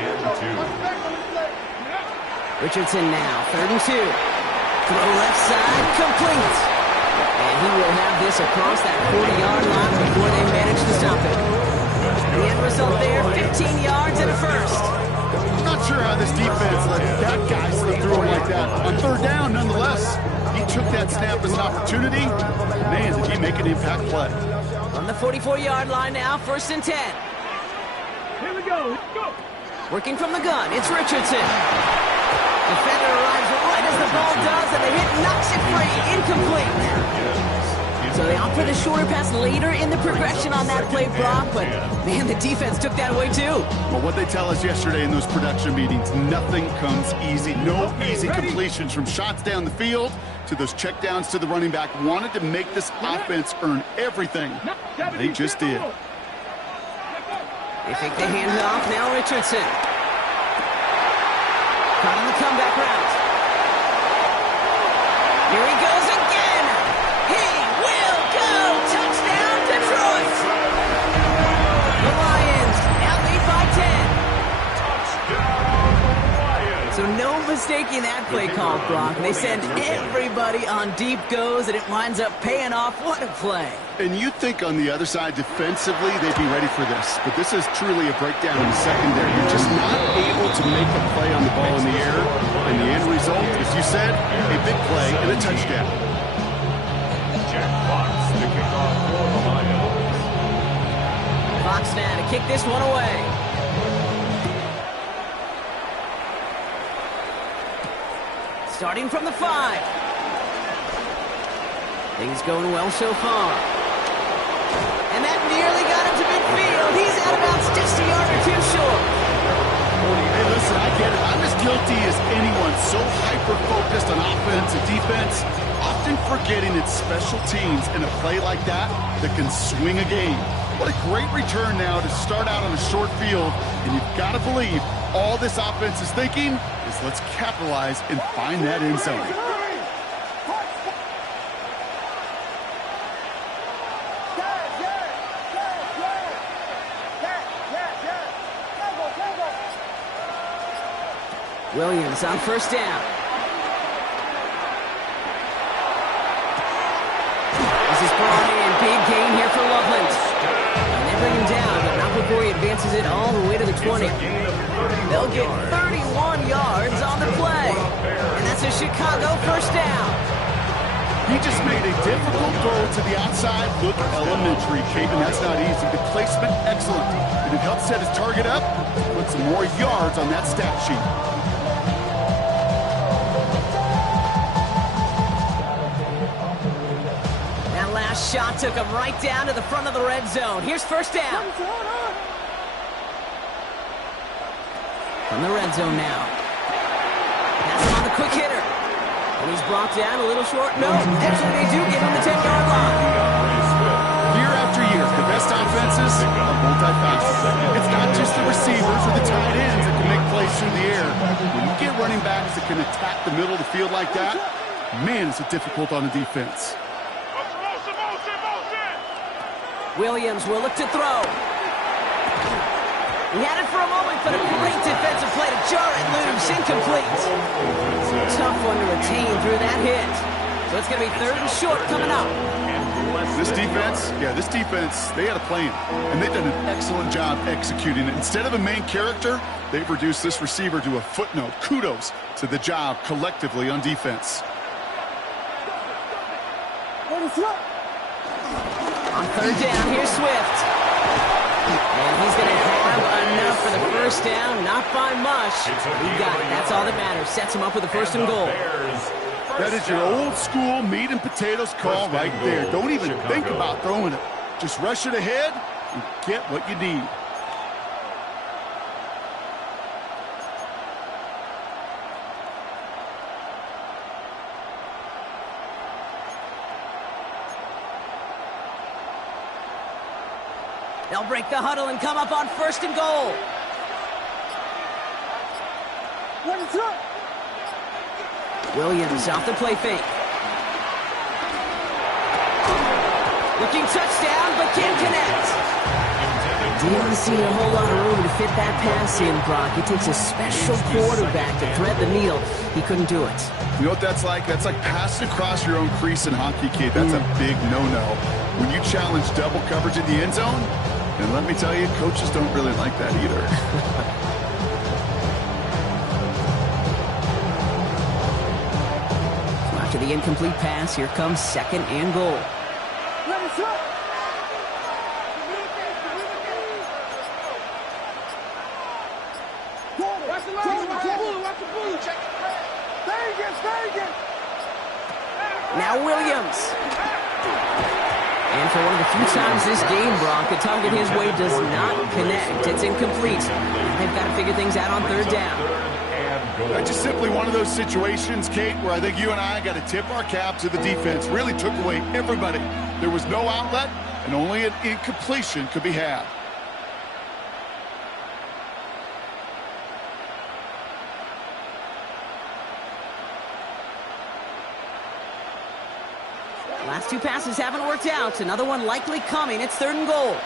Richardson now, 3rd and 2. Throw left side, complete. And he will have this across that 40-yard line before they manage to stop it. The end result there, 15 yards and a first. I'm not sure how this defense let that guy slip through him like that. On 3rd down, nonetheless, he took that snap as an opportunity. Man, did he make an impact play. On the 44-yard line now, 1st and 10. Here we go. Let's go. Working from the gun, it's Richardson. Defender arrives right as the ball does, and the hit knocks it free, incomplete. So they opt for the shorter pass later in the progression on that play, Brock, but man, the defense took that away too. Well, what they tell us yesterday in those production meetings, nothing comes easy. No easy completions from shots down the field to those checkdowns to the running back. Wanted to make this offense earn everything. They just did. They fake the handoff, now Richardson. Caught on the comeback route. Here he goes again. He will go. Touchdown, Detroit. The Lions now lead by 10. So no mistaking that play call, Brock. They send everybody on deep goes, and it winds up paying off. What a play. And you'd think on the other side, defensively, they'd be ready for this. But this is truly a breakdown in the secondary. You're just not able to make a play on the ball in the air. And the end result, as you said, a big play and a touchdown. Jack Fox, the kickoff for the Lions. Fox now to kick this one away. Starting from the 5. Things going well so far. And that nearly got him to midfield. He's out of bounds just a yard or two short. Hey, listen, I get it. I'm as guilty as anyone. So hyper-focused on offense and defense, often forgetting it's special teams in a play like that can swing a game. What a great return now to start out on a short field. And you've got to believe all this offense is thinking is let's capitalize and find that end zone. Williams on 1st down. This is brought in. Big gain here for Loveland. And they bring him down, but not before he advances it all the way to the 20. They'll get 31 yards on the play. And that's a Chicago 1st down. He just made a difficult throw to the outside. Look elementary, Caden. That's not easy. The placement, excellent. And it helped set his target up, put some more yards on that stat sheet. Shot took him right down to the front of the red zone. Here's 1st down. From the red zone now. Pass him on the quick hitter. And he's brought down a little short. No, actually they do get him the 10-yard line. Year after year, the best offenses are multifaceted. It's not just the receivers or the tight ends that can make plays through the air. When you get running backs that can attack the middle of the field like that, man, is it difficult on the defense. Williams will look to throw. He had it for a moment, but a great defensive play to jar it loose. Incomplete. Tough one to retain through that hit. So it's going to be 3rd and short coming up. This defense, they had a plan. And they've done an excellent job executing it. Instead of a main character, they've reduced this receiver to a footnote. Kudos to the job collectively on defense. On 3rd down, here's Swift. And he's going to have enough for the 1st down. Not by much. He got it. That's all that matters. Sets him up with the 1st and goal. That is your old school meat and potatoes call right there. Don't even think about throwing it. Just rush it ahead and get what you need. They'll break the huddle and come up on 1st and goal. Williams off the play fake. Looking touchdown, but can't connect. Didn't see a whole lot of room to fit that pass in, Brock. It takes a special quarterback to thread the needle. He couldn't do it. You know what that's like? That's like passing across your own crease in hockey, kid. That's a big no-no. When you challenge double coverage in the end zone, and let me tell you, coaches don't really like that either. So after the incomplete pass, here comes 2nd and goal. Now Williams. And for one of the few times this game, Brock, the target his way does not connect. It's incomplete. They've got to figure things out on 3rd down. That's just simply one of those situations, Kate, where I think you and I got to tip our cap to the defense. Really took away everybody. There was no outlet, and only an incompletion could be had. Last 2 passes haven't worked out. Another one likely coming. It's 3rd and goal.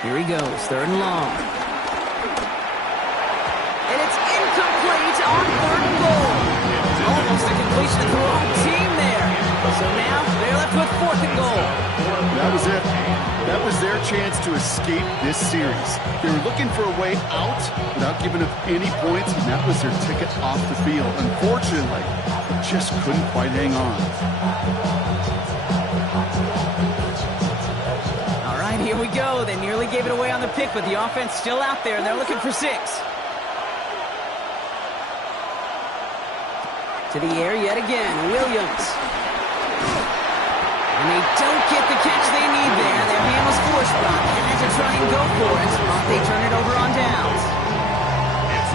Here he goes, 3rd and long. And it's incomplete on 3rd and goal. Almost a completion of the wrong team there. So now they're left with 4th and goal. That was it. That was their chance to escape this series. They were looking for a way out without giving up any points, and that was their ticket off the field. Unfortunately, they just couldn't quite hang on. All right, here we go. They nearly gave it away on the pick, but the offense still out there, and they're looking for 6. To the air yet again, Williams. And they don't get the catch they need there. Their hand was forced, Brock. They had to try and go for it, but they turn it over on downs.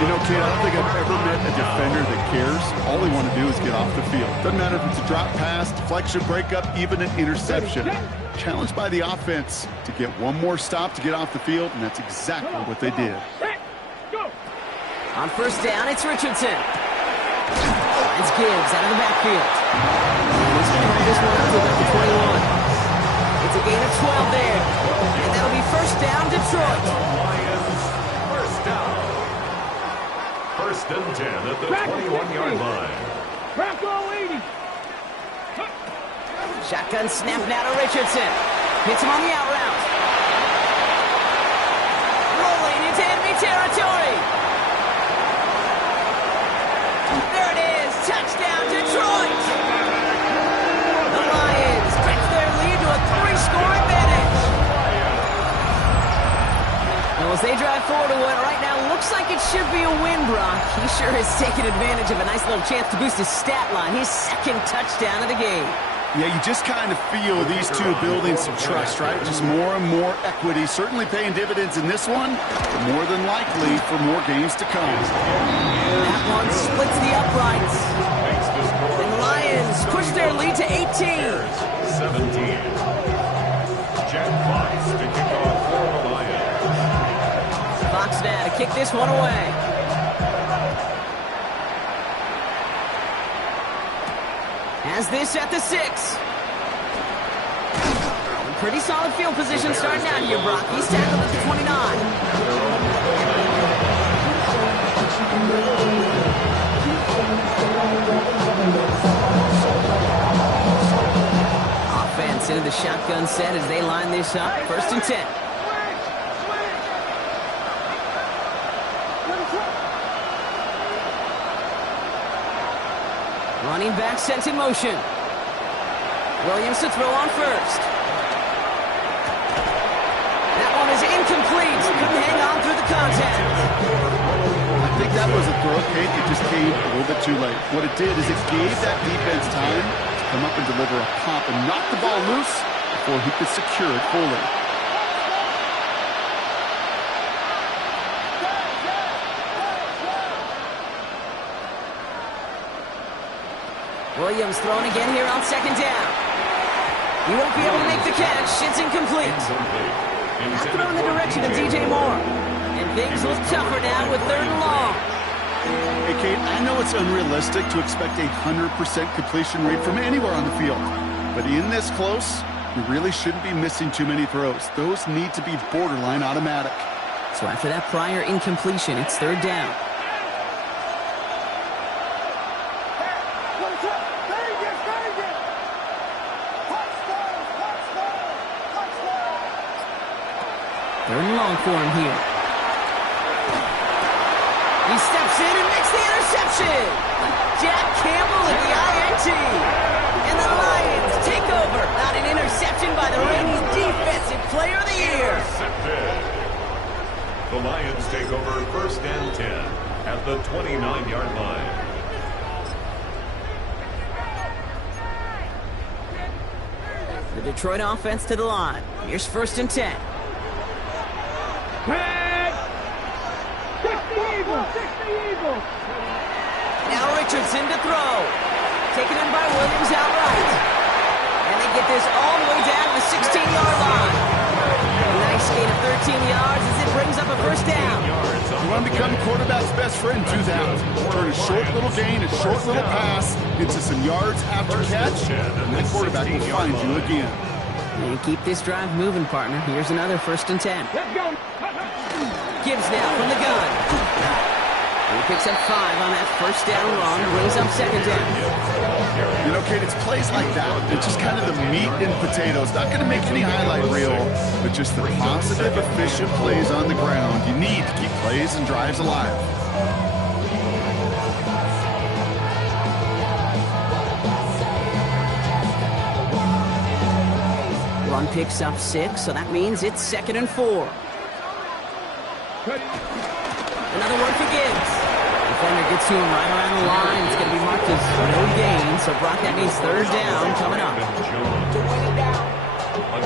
You know, kid, I don't think I've ever met a defender that cares. All they want to do is get off the field. Doesn't matter if it's a drop pass, deflection, breakup, even an interception. Challenged by the offense to get one more stop to get off the field, and that's exactly what they did. On 1st down, it's Richardson. It's Gibbs out of the backfield. He's going to hold this one up to about the 21. It's a gain of 12 there. And that'll be 1st down, Detroit. First down. 1st and 10 at the 21-yard line. Shotgun snap now to Richardson. Hits him on the out route. Rolling into enemy territory. There it is. Touchdown, Detroit. The Lions stretch their lead to a 3-score advantage. Well, as they drive forward to what right now looks like it should be a win, Brock. He sure has taken advantage of a nice little chance to boost his stat line. His 2nd touchdown of the game. Yeah, you just kind of feel these two building some trust, right? Just more and more equity. Certainly paying dividends in this one, but more than likely for more games to come. That one splits the uprights. And the Lions push their lead to 18. 17. Jack Fox to kick off for the Lions. Fox now to kick this one away. Has this at the 6. Pretty solid field position starting out here, Brock. He's tackled at the 29. Offense into the shotgun set as they line this up. 1st and 10. Running back sent in motion. Williams to throw on 1st. That one is incomplete. Couldn't hang on through the contact. I think that was a throw, Kate. It just came a little bit too late. What it did is it gave that defense time to come up and deliver a pop and knock the ball loose before he could secure it fully. Williams throwing again here on 2nd down. He won't be able to make the catch. It's incomplete. Now throw in the direction of DJ Moore. And things look tougher now with 3rd and long. Hey, Kate, I know it's unrealistic to expect a 100% completion rate from anywhere on the field. But in this close, you really shouldn't be missing too many throws. Those need to be borderline automatic. So after that prior incompletion, it's third down. Third and long for him here. He steps in and makes the interception. Jack Campbell with the INT. And the Lions take over. Not an interception by the reigning Defensive Player of the Year. The Lions take over first and 10 at the 29-yard line. The Detroit offense to the line. Here's first and 10. Now Richardson to throw. Taken in by Williams outright. And they get this all the way down to the 16-yard line. A nice gain of 13 yards as it brings up a first down. You want to become the quarterback's best friend, do that. Turn a short little gain, a short little pass into some yards after catch, and the quarterback will find you again. And keep this drive moving, partner. Here's another first and 10. Let's go. Gibbs now from the gun. He picks up 5 on that first down run, brings up second down. You know, Kate, it's plays like that. It's just kind of the meat and potatoes. Not going to make any highlight reel, but just the positive, efficient plays on the ground. You need to keep plays and drives alive. Run picks up 6, so that means it's 2nd and 4. Another one for Gibbs. Defender gets to him right around the line. It's going to be marked as no gain, so Brock, that means third down coming up. A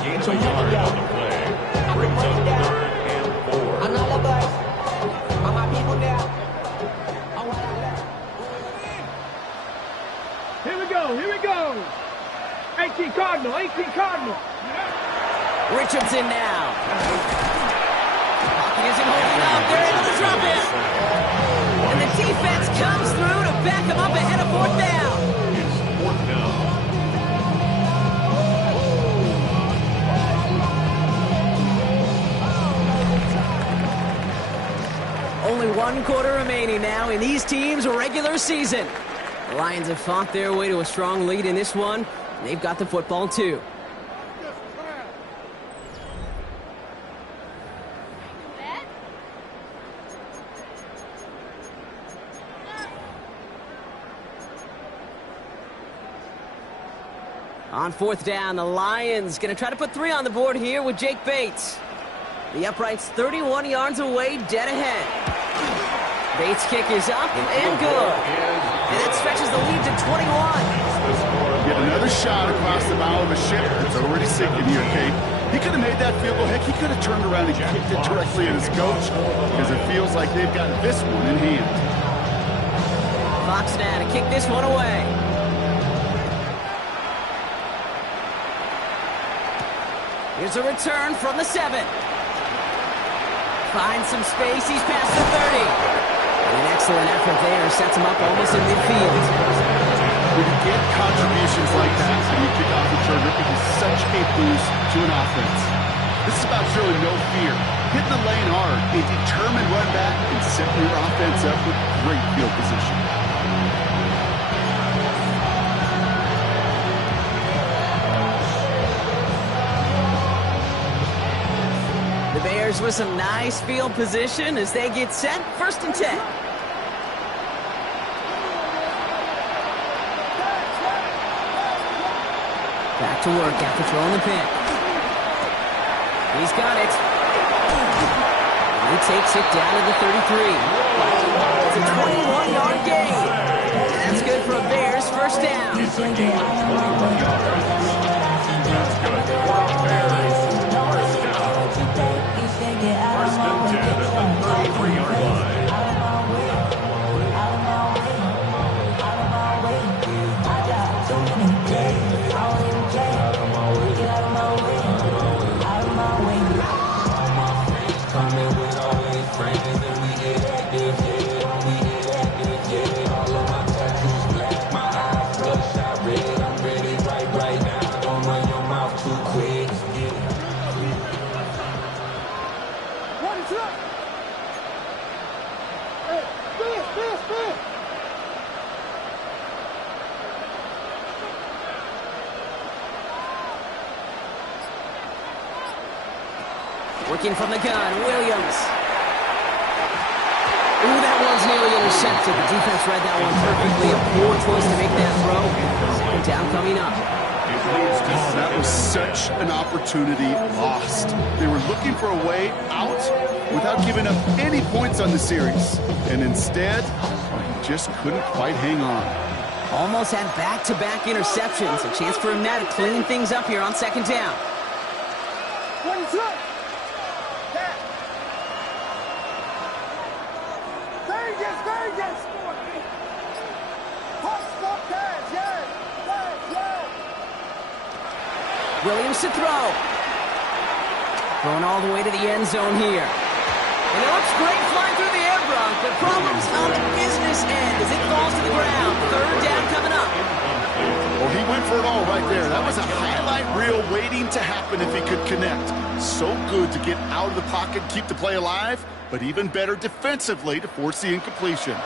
gain of a yard on the play. Brings up third and 4. Here we go. 18 Cardinal. Richardson now. He isn't holding up. They're able to drop it. And the defense comes through to back him up ahead of fourth down. It's fourth down. Only 1 quarter remaining now in these teams' regular season. The Lions have fought their way to a strong lead in this one. They've got the football too. On fourth down, the Lions going to try to put 3 on the board here with Jake Bates. The upright's 31 yards away, dead ahead. Bates' kick is up and good. And that stretches the lead to 21. Get another shot across the bow of a ship that's already sinking here, Kate. He could have made that field goal. Heck, he could have turned around and kicked it directly at his coach because it feels like they've got this one in hand. Fox now to kick this one away. Here's a return from the 7. Finds some space. He's past the 30. And an excellent effort there sets him up almost in midfield. When you get contributions like that and you kick off the returner, it is such a boost to an offense. This is about showing no fear. Hitting the lane hard, a determined run back, and setting your offense up with great field position. The Bears with some nice field position as they get set. First and 10. Back to work after throwing the pick. He's got it. And he takes it down to the 33. It's a 21-yard gain. And that's good for a Bears first down. It's a gain of 21 yards. That's good for a Bears first down. First and 10 at the 33-yard line. Working from the gun, Williams. Ooh, that one's nearly intercepted. The defense read that one perfectly. A poor choice to make that throw. Second down coming up. Oh, that was such an opportunity lost. They were looking for a way out without giving up any points on the series. And instead, he just couldn't quite hang on. Almost had back-to-back interceptions. A chance for him now to clean things up here on second down. Williams to throw. Going all the way to the end zone here. And it looks great flying through the air, Bronk, but problems on the business end as it falls to the ground. Third down coming up. Well, he went for it all right there. That was a highlight reel waiting to happen if he could connect. So good to get out of the pocket, keep the play alive, but even better defensively to force the incompletion.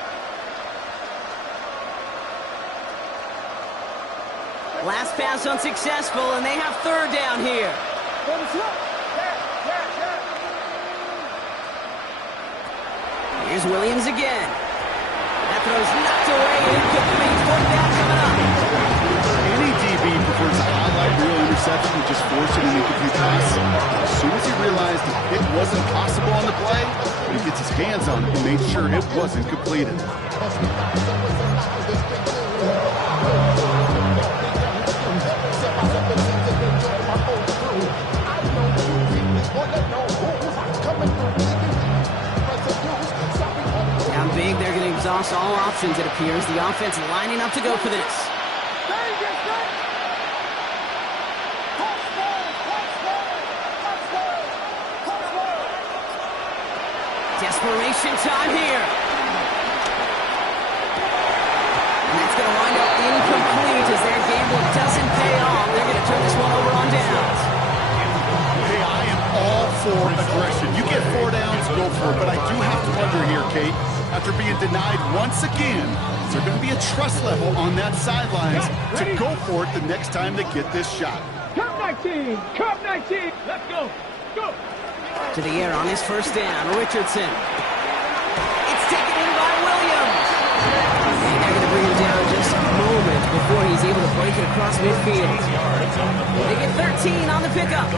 Last pass unsuccessful, and they have third down here. Here's Williams again. That throw's knocked away and incomplete. Fourth down coming up. Any DB prefers a highlight reel interception to just forcing an incomplete pass. As soon as he realized it wasn't possible on the play, he gets his hands on it and made sure it wasn't completed. Down big, they're going to exhaust all options, it appears. The offense lining up to go for this. Desperation time here. And that's going to wind up incomplete as their gamble doesn't pay off. They're going to turn this one over on downs. Hey, I am all for aggression. You get 4 downs, go for it. But I do have to wonder here, Kate, after being denied once again, is there going to be a trust level on that sidelines to go for it the next time they get this shot? Come 19! Come 19! Let's go! Go! To the air on his first down, Richardson. It's taken in by Williams. And they're going to bring him down just a moment before he's able to break it across midfield. They get 13 on the pickup,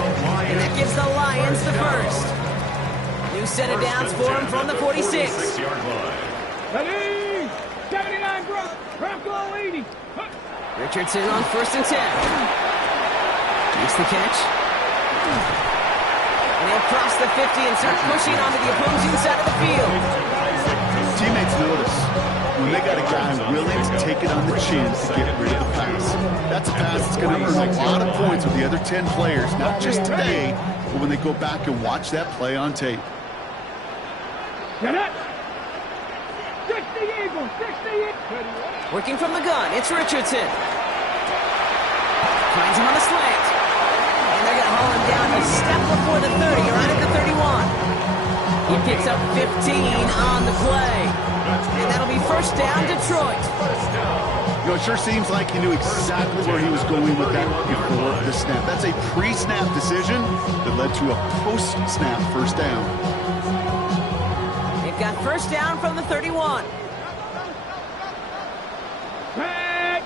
and that gives the Lions the first. New set of downs for him from the 46. Ready! 79, Bronco 80. Richardson on first and 10. Makes the catch. And he'll cross the 50 and start pushing onto the opposing side of the field. Teammates notice when they got a guy willing to take it on the chin to get rid of the pass. That's a pass that's going to earn a lot of points with the other 10 players, not just today, but when they go back and watch that play on tape. Get it! 60 Eagles! 60 Eagles! Working from the gun, it's Richardson. Finds him on the slant. And they're going to haul him down a step before the 30, right at the 31. He picks up 15 on the play. And that'll be first down, Detroit. You know, it sure seems like he knew exactly where he was going with that before the snap. That's a pre-snap decision that led to a post-snap first down. They've got first down from the 31. Back!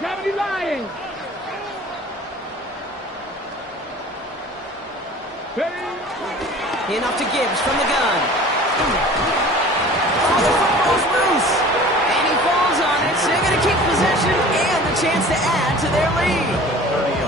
70 Lions! In off to Gibbs from the gun. Oh, the football's loose. And he falls on it, so they're going to keep possession and the chance to add to their lead.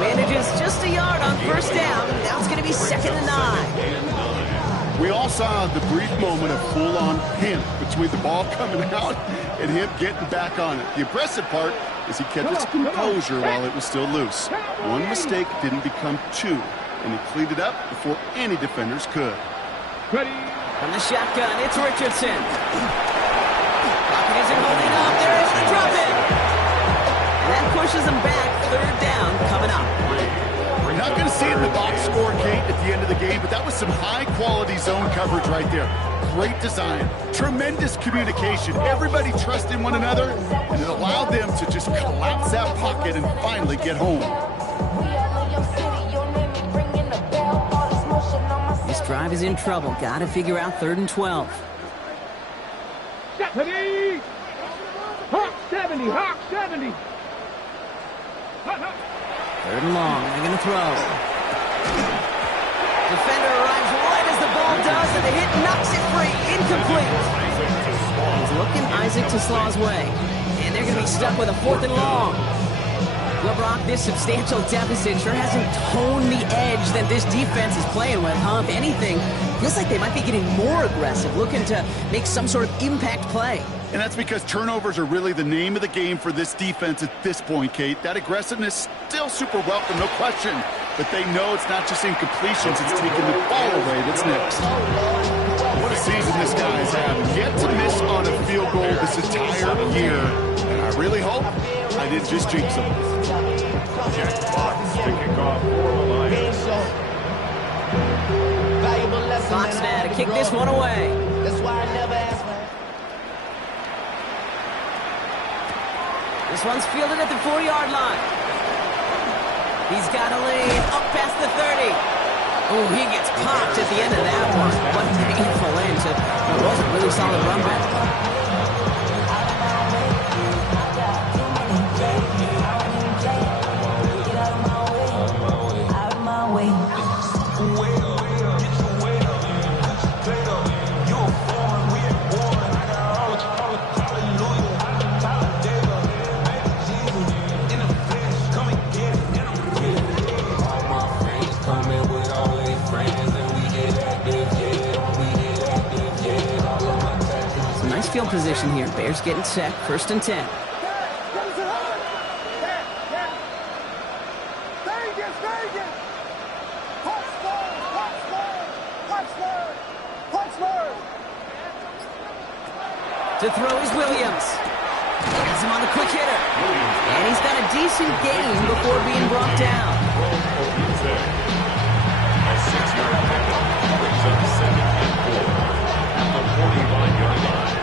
Manages just a yard on first down. Now it's going to be 2nd and 9. We all saw the brief moment of full-on him between the ball coming out and him getting back on it. The impressive part is he kept his composure while it was still loose. One mistake didn't become two, and he cleaned it up before any defenders could. Ready? From the shotgun, it's Richardson. Pocket isn't holding up. They're able to drop it. And that pushes them back. Third down coming up. We're not going to see it in the box score, Kate, at the end of the game, but that was some high-quality zone coverage right there. Great design. Tremendous communication. Everybody trusting one another, and it allowed them to just collapse that pocket and finally get home. We all in your city, your name be ringing the bell, all this motion drive is in trouble. Got to figure out 3rd and 12. Stephanie! Hawk 70! Hawk 70! 3rd and long. They're going to throw. Defender arrives right as the ball does, and the hit knocks it free. Incomplete. He's looking Isaac Teslaw's way. And they're going to be stuck with a 4th and long. Well, Brock, this substantial deficit sure hasn't toned the edge that this defense is playing with, huh? If anything, feels like they might be getting more aggressive, looking to make some sort of impact play. And that's because turnovers are really the name of the game for this defense at this point, Kate. That aggressiveness still super welcome, no question. But they know it's not just incompletions, it's taking the ball away that's next. What a season this guy's having. Yet to miss on a field goal this entire year. And I really hope I didn't just jinx him. Fox now to kick this one away. That's why I never asked for it. This one's fielded at the 4-yard line. He's got a lead up past the 30. Oh, he gets popped at the end of that one. What a painful end to what was a really solid run back. Field position here. Bears getting set. 1st and 10. To throw is Williams. Has him on the quick hitter. And he's got a decent gain before being brought down. A 6-yard pickup brings up 2nd and 4 at the 45-yard line.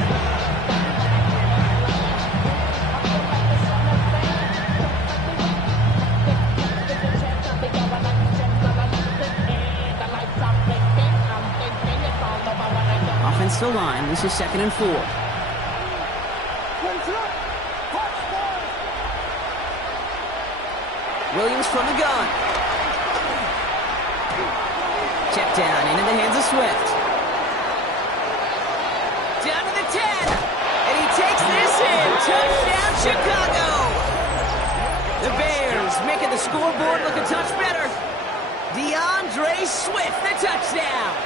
Offensive line. This is 2nd and 4. Williams from the gun. Check down into the hands of Swift. Down to the 10. And he takes this in. Touchdown, Chicago. The Bears making the scoreboard look a touch better. DeAndre Swift, the touchdown.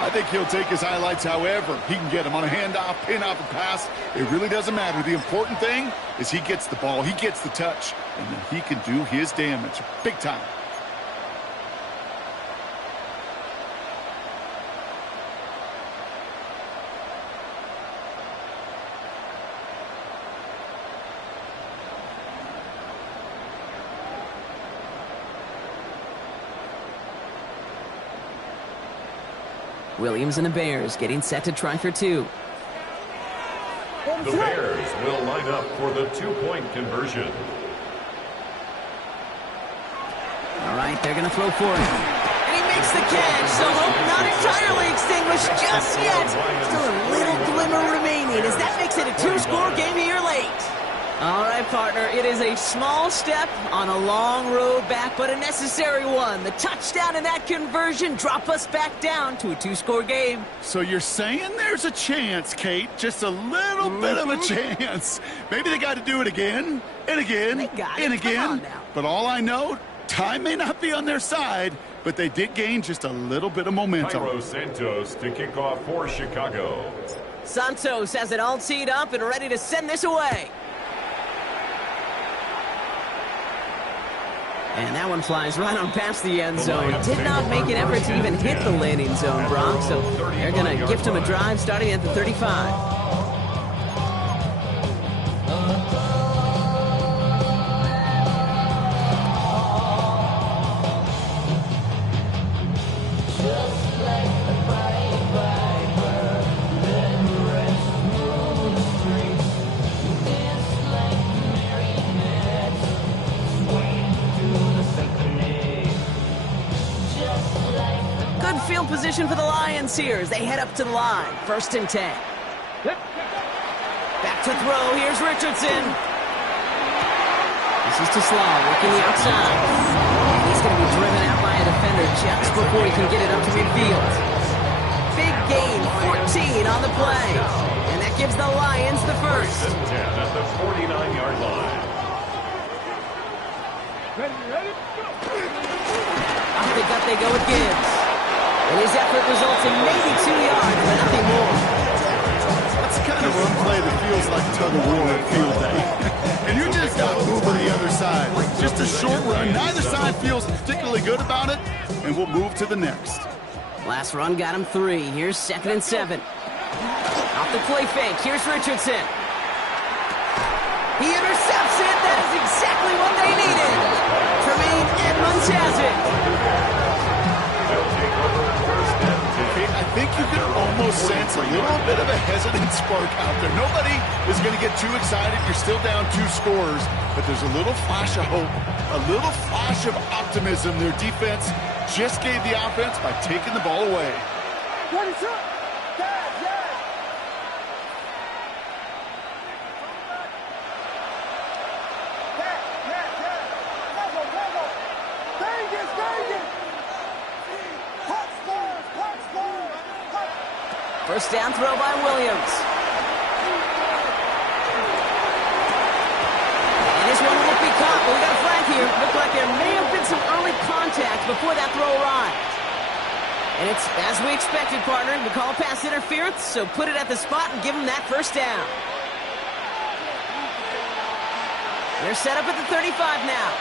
I think he'll take his highlights however he can get them on a handoff, pin off, a pass. It really doesn't matter. The important thing is he gets the ball, he gets the touch, and then he can do his damage big time. Williams and the Bears getting set to try for 2. The Bears will line up for the 2-point conversion. All right, they're going to throw for it. And he makes the catch, so hope not entirely extinguished just yet. Still a little glimmer remaining as that makes it a 2-score game here late. All right, partner, it is a small step on a long road back, but a necessary one. The touchdown and that conversion drop us back down to a 2-score game. So you're saying there's a chance, Kate, just a little bit of a chance. Maybe they got to do it again and again and again. But all I know, time may not be on their side, but they did gain just a little bit of momentum. Cairo Santos to kick off for Chicago. Santos has it all teed up and ready to send this away. And that one flies right on past the end zone. Did not make an effort to even hit the landing zone, Brock. So they're going to gift him a drive starting at the 35. position for the Lions here as they head up to the line. 1st and 10. Back to throw. Here's Richardson. This is to Slaw, working the outside. And he's going to be driven out by a defender just before he can get it up to midfield. Big gain, 14 on the play. And that gives the Lions the first. 10 at the 49-yard line. Ready, go. Off they go with Gibbs. And his effort results in maybe 2 yards, but nothing more. That's the kind of run play that feels like tug-of-war at field day. And you just got to move to the other side. Just a short run. Neither side feels particularly good about it, and we'll move to the next. Last run got him 3. Here's 2nd and 7. Off the play fake. Here's Richardson. He intercepts it. That is exactly what they needed. Tremaine Edmonds has it. I think you can almost sense a little bit of a hesitant spark out there. Nobody is going to get too excited. You're still down 2 scores, but there's a little flash of hope, a little flash of optimism. Their defense just gave the offense by taking the ball away. First down throw by Williams. And this one won't be caught, but we got a flag here. Looked like there may have been some early contact before that throw arrived. And it's as we expected, partner. We call pass interference, so put it at the spot and give them that first down. They're set up at the 35 now.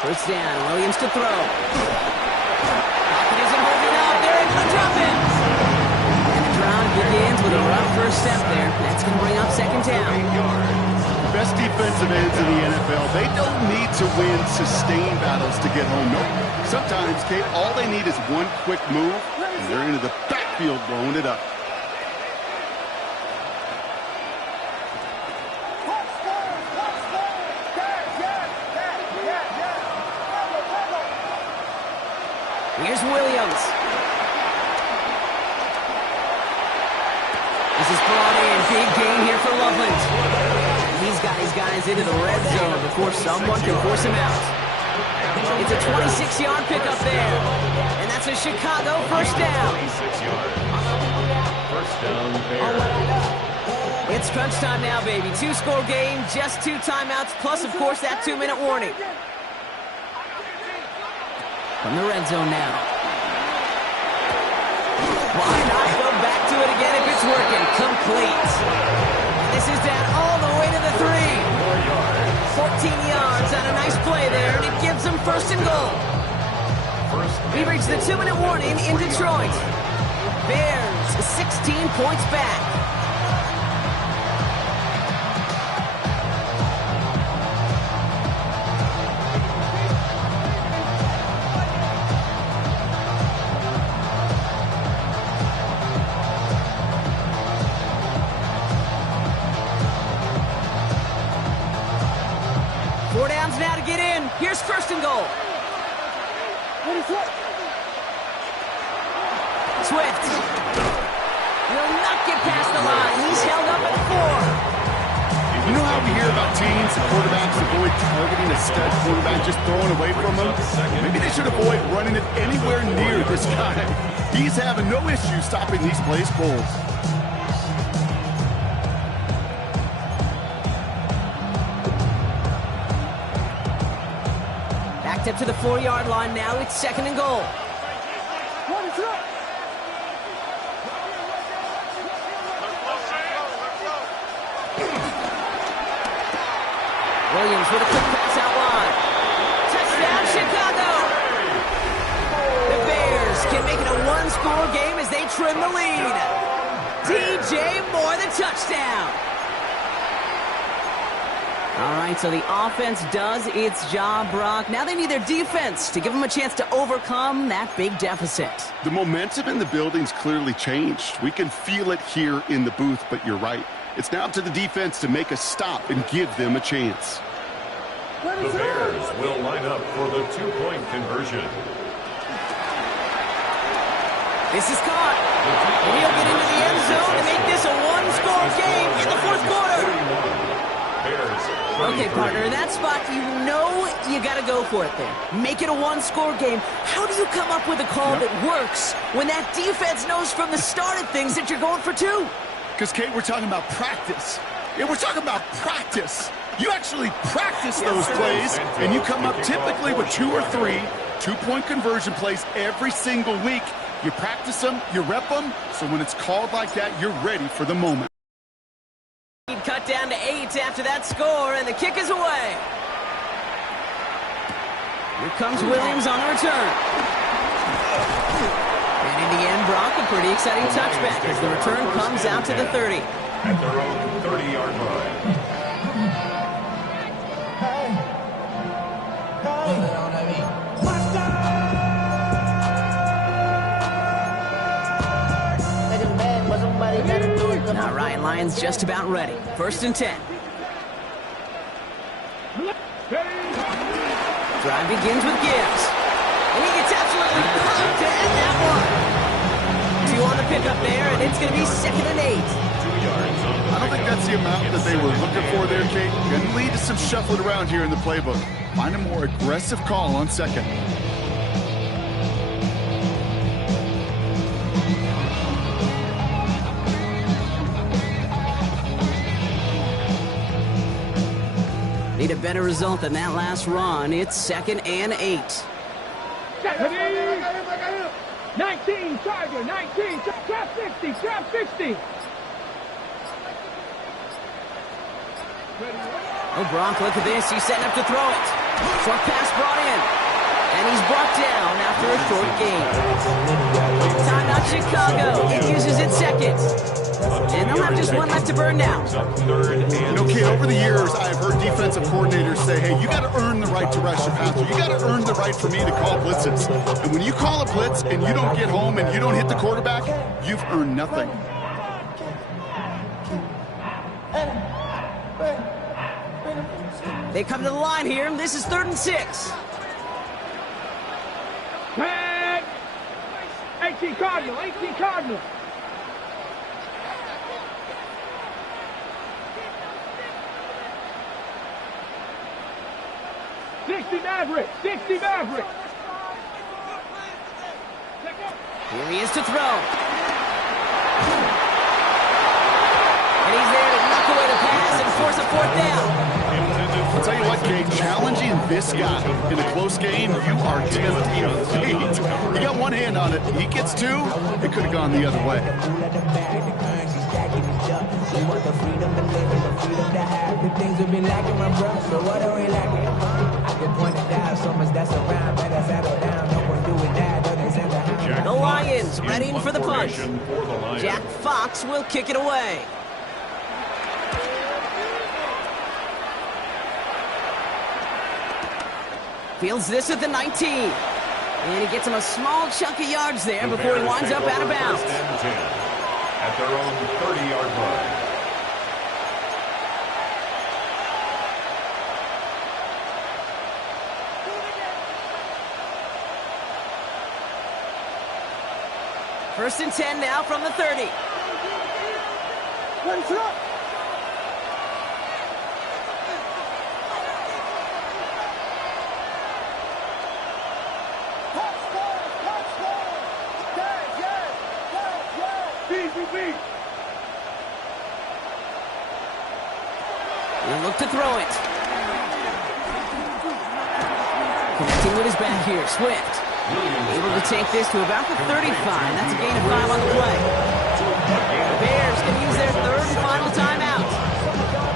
First down, Williams to throw. Pocket isn't holding up. They're able to drop it. And the drive begins with a rough first step there. That's going to bring up 2nd down. Best defensive ends in the NFL. They don't need to win sustained battles to get home. No. Sometimes, Kate, all they need is one quick move, and they're into the backfield blowing it up. Here's Williams. This is brought in. Big gain here for Loveland. He's got his guys into the red zone before someone can force him out. It's a 26-yard pickup there. And that's a Chicago first down. 26 yards. First down there. It's crunch time now, baby. 2-score game, just 2 timeouts, plus, of course, that 2-minute warning. From the red zone now. Why not go back to it again if it's working? Complete. This is down all the way to the 3. 14 yards on a nice play there, and it gives them 1st and goal. We reach the 2-minute warning in Detroit. Bears 16 points back. Now to get in. Here's 1st and goal. Swift will not get past the line. He's held up at 4. You know how we hear about teams and quarterbacks avoid targeting a stud quarterback, just throwing away from him? Maybe they should avoid running it anywhere near this guy. He's having no issue stopping these plays cold. Up to the 4-yard line now. It's 2nd and goal. Williams with a quick pass out wide. Touchdown, Chicago! The Bears can make it a 1-score game as they trim the lead. DJ Moore, the touchdown. All right, so the offense does its job, Brock. Now they need their defense to give them a chance to overcome that big deficit. The momentum in the building's clearly changed. We can feel it here in the booth, but you're right. It's now up to the defense to make a stop and give them a chance. The Bears will line up for the two-point conversion. This is caught. And he'll get into the end zone to make this a one-score game in the fourth quarter. Okay, partner, in that spot, you know you got to go for it there. Make it a one-score game. How do you come up with a call that works when that defense knows from the start of things that you're going for two? Because, Kate, we're talking about practice. Yeah, we're talking about practice. You actually practice those plays, and you come up typically with 2 or 3 two-point conversion plays every single week. You practice them, you rep them, so when it's called like that, you're ready for the moment. Cut down to 8 after that score, and the kick is away. Here comes Williams on the return. And in the end, Brock, a pretty exciting touchback as the return comes out to the 30. At their own 30-yard line. Now Ryan Lyons just about ready. 1st and 10. Drive begins with Gibbs. And he gets absolutely pumped to end that one. 2 on the pickup there, and it's going to be 2nd and 8. I don't think that's the amount that they were looking for there, Kate. Can lead to some shuffling around here in the playbook. Find a more aggressive call on 2nd. Need a better result than that last run. It's 2nd and 8. 19, Tiger, 19, trap 60, trap 60. Oh, Brock, look at this. He's setting up to throw it. Short pass brought in. And he's brought down after a short gain. Timeout Chicago. It uses its 2nd. And they'll have just 1 left to burn now. You know, Kate, over the years, I've heard defensive coordinators say, hey, you got to earn the right to rush your passer. You got to earn the right for me to call blitzes. And when you call a blitz and you don't get home and you don't hit the quarterback, you've earned nothing. They come to the line here. This is 3rd and 6. 18 Cardinal, 18 Cardinal. Maverick, 60 Maverick. Here he is to throw. And he's there to knock away the pass and force a 4th down. I'll tell you what, Kate, challenging this guy in a close game, you are tempting fate. You got 1 hand on it. He gets 2. It could have gone the other way. We want the freedom to live and the freedom to have the things we've been lacking, my bro. So what are we lacking? I can point it out so much that's around. Better settle down. No one doing that. Others in the house. The Lions ready for the punch. Jack Fox will kick it away. Fields this at the 19. And he gets him a small chunk of yards there before he winds up out of bounds. At their own 30-yard line. First and 10 now from the 30. He'll look to throw it. Connecting with his back here, Swift. Able to take this to about the 35. That's a gain of 5 on the play. The Bears can use their 3rd and final timeout.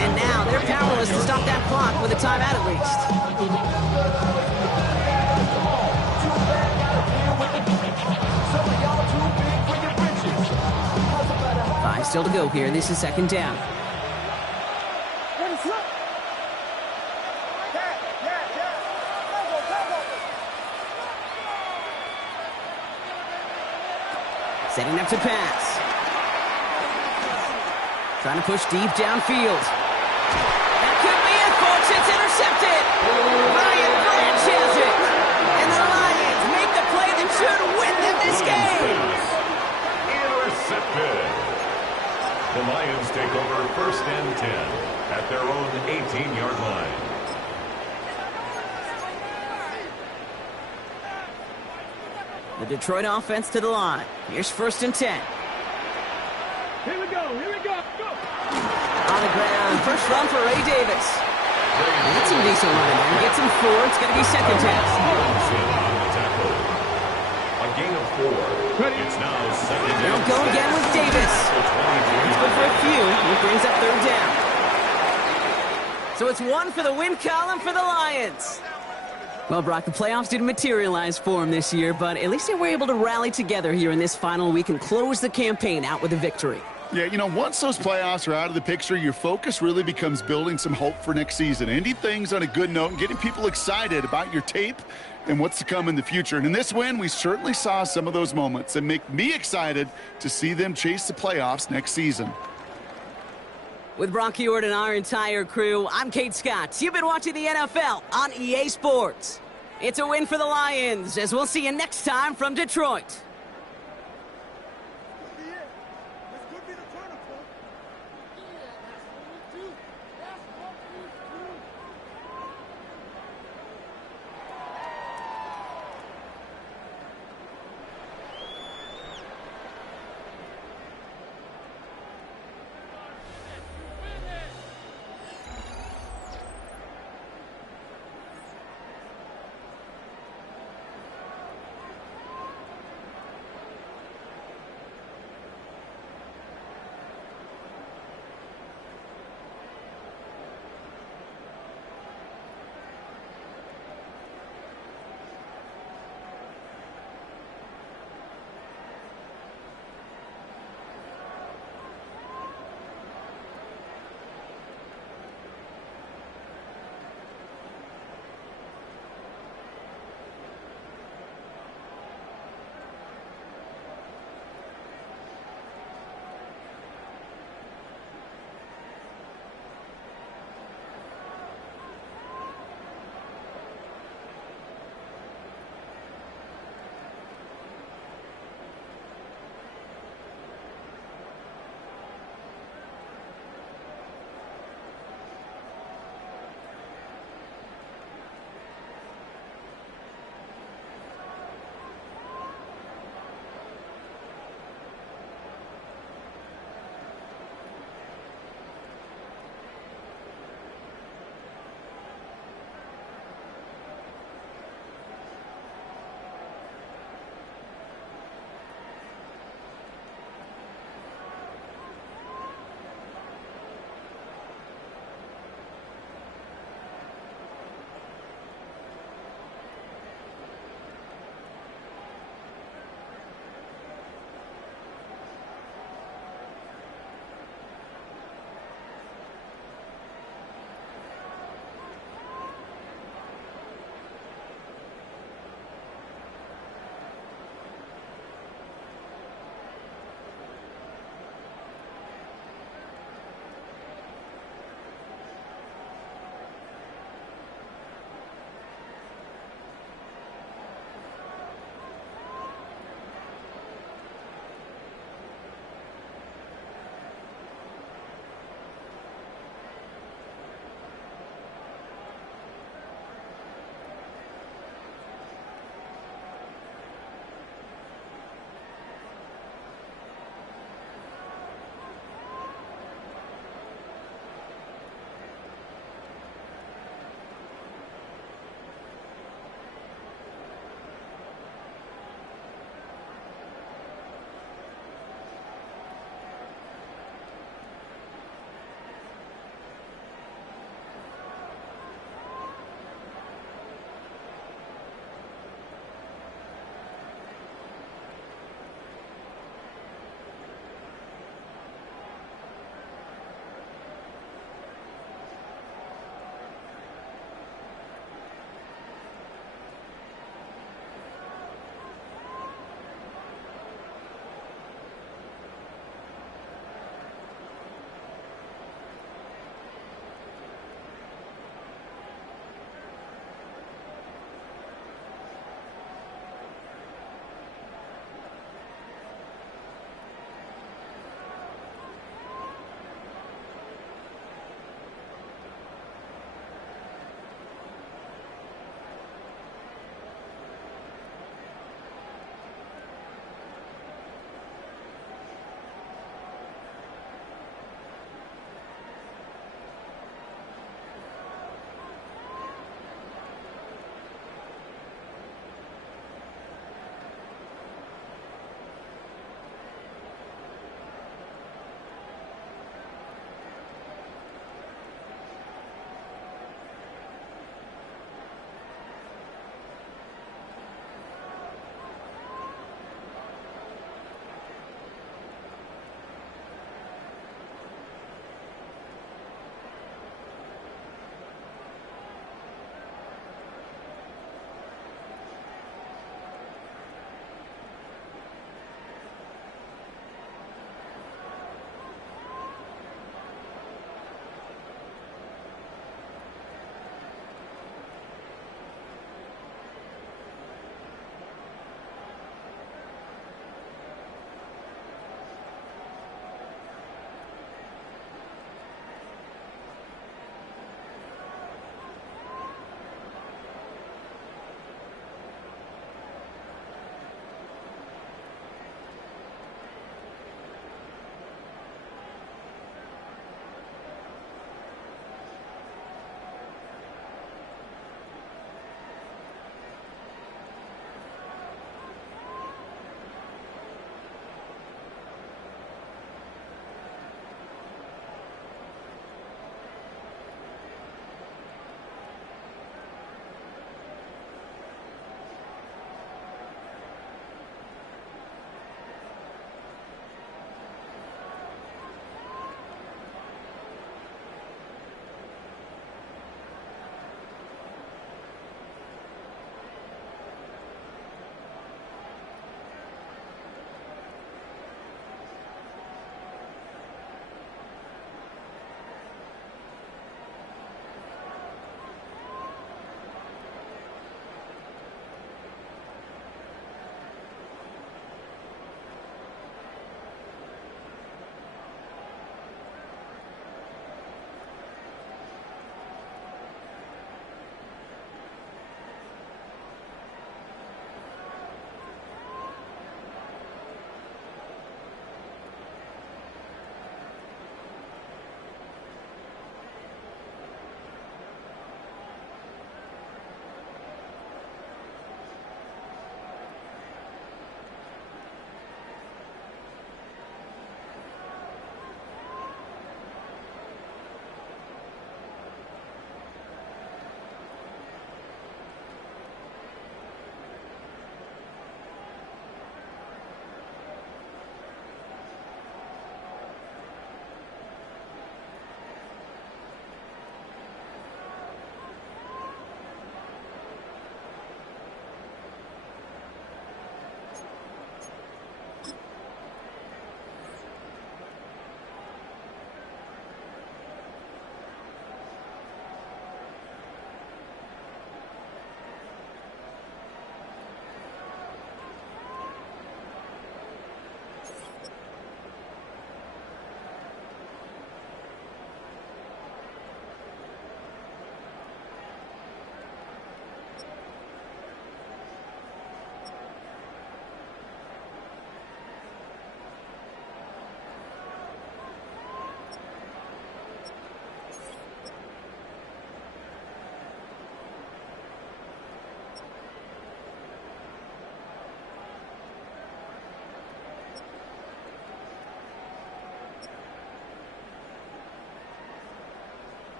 And now they're powerless to stop that clock with a timeout at least. 5 still to go here. This is 2nd down. Setting up to pass. Trying to push deep downfield. That could be it, folks. It's intercepted. Ryan Branch has it. And the Lions make the play that should win them this game. Intercepted. The Lions take over 1st and 10 at their own 18-yard line. The Detroit offense to the line. Here's 1st and 10. Here we go. Go. On the ground, first run for Ray Davis. That's some decent running there. Gets him 4. It's going to be 2nd down. On the tackle. A gain of 4. It's now 2nd down. They'll go again with Davis. It's good for a few. It brings up 3rd down. So it's 1 for the win column for the Lions. Well, Brock, the playoffs didn't materialize for them this year, but at least they were able to rally together here in this final week and close the campaign out with a victory. Yeah, you know, once those playoffs are out of the picture, your focus really becomes building some hope for next season, ending things on a good note and getting people excited about your tape and what's to come in the future. And in this win, we certainly saw some of those moments that make me excited to see them chase the playoffs next season. With Brock Ewart and our entire crew, I'm Kate Scott. You've been watching the NFL on EA Sports. It's a win for the Lions, as we'll see you next time from Detroit.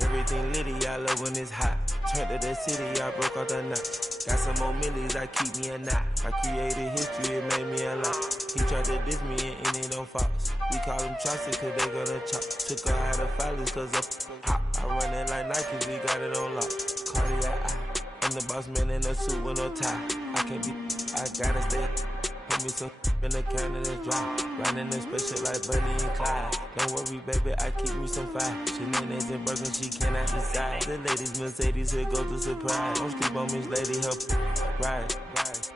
Everything litty, I love when it's hot. Turned to the city, I broke out the knot. Got some more millies, I keep me a knot. I created history, it made me a lot. He tried to diss me and ended on Fox. We call him Chaucer, cause they gonna chop. Took her out of filers, cause of hot. I run it like Nike, we got it on lock. Cardiac eye. I'm the boss man in a suit with no tie. I can't be, I gotta stay. Put me some in the can and it's dry. Riding in special like Bunny and Clyde. Don't worry, baby, I keep me some fire. Shenanigans and broken, she cannot decide. The ladies Mercedes, here goes the surprise. Don't sleep on Miss Lady, help ride.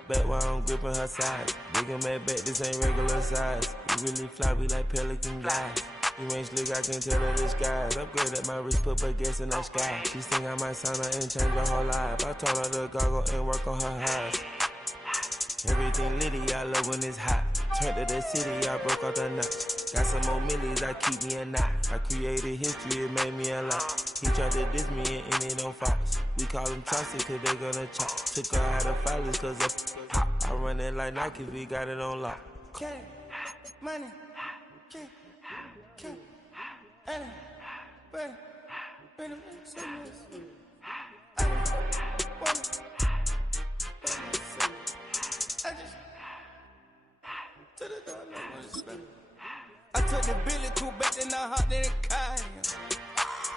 Back while I'm gripping her side. Big and mad back, this ain't regular size. You really fly, we like pelican glide. You ain't slick, I can tell her the skies. Upgrade at my wrist, put her gas in the sky. She think I might sign her and change her whole life. I told her to goggle and work on her highs. Everything litty, I love when it's hot. Turned to the city, I broke out the knot. Got some more millies, I keep me a knot. I created history, it made me a lot. He tried to diss me and ended on Fox. We call him Chaucer, cause they gonna chop. Took her out of filers, cause of pop. I run it like Nike, we got it on lock. Cash, money, cash, money, money, money, I took the Billy cool back, then I hopped in the car.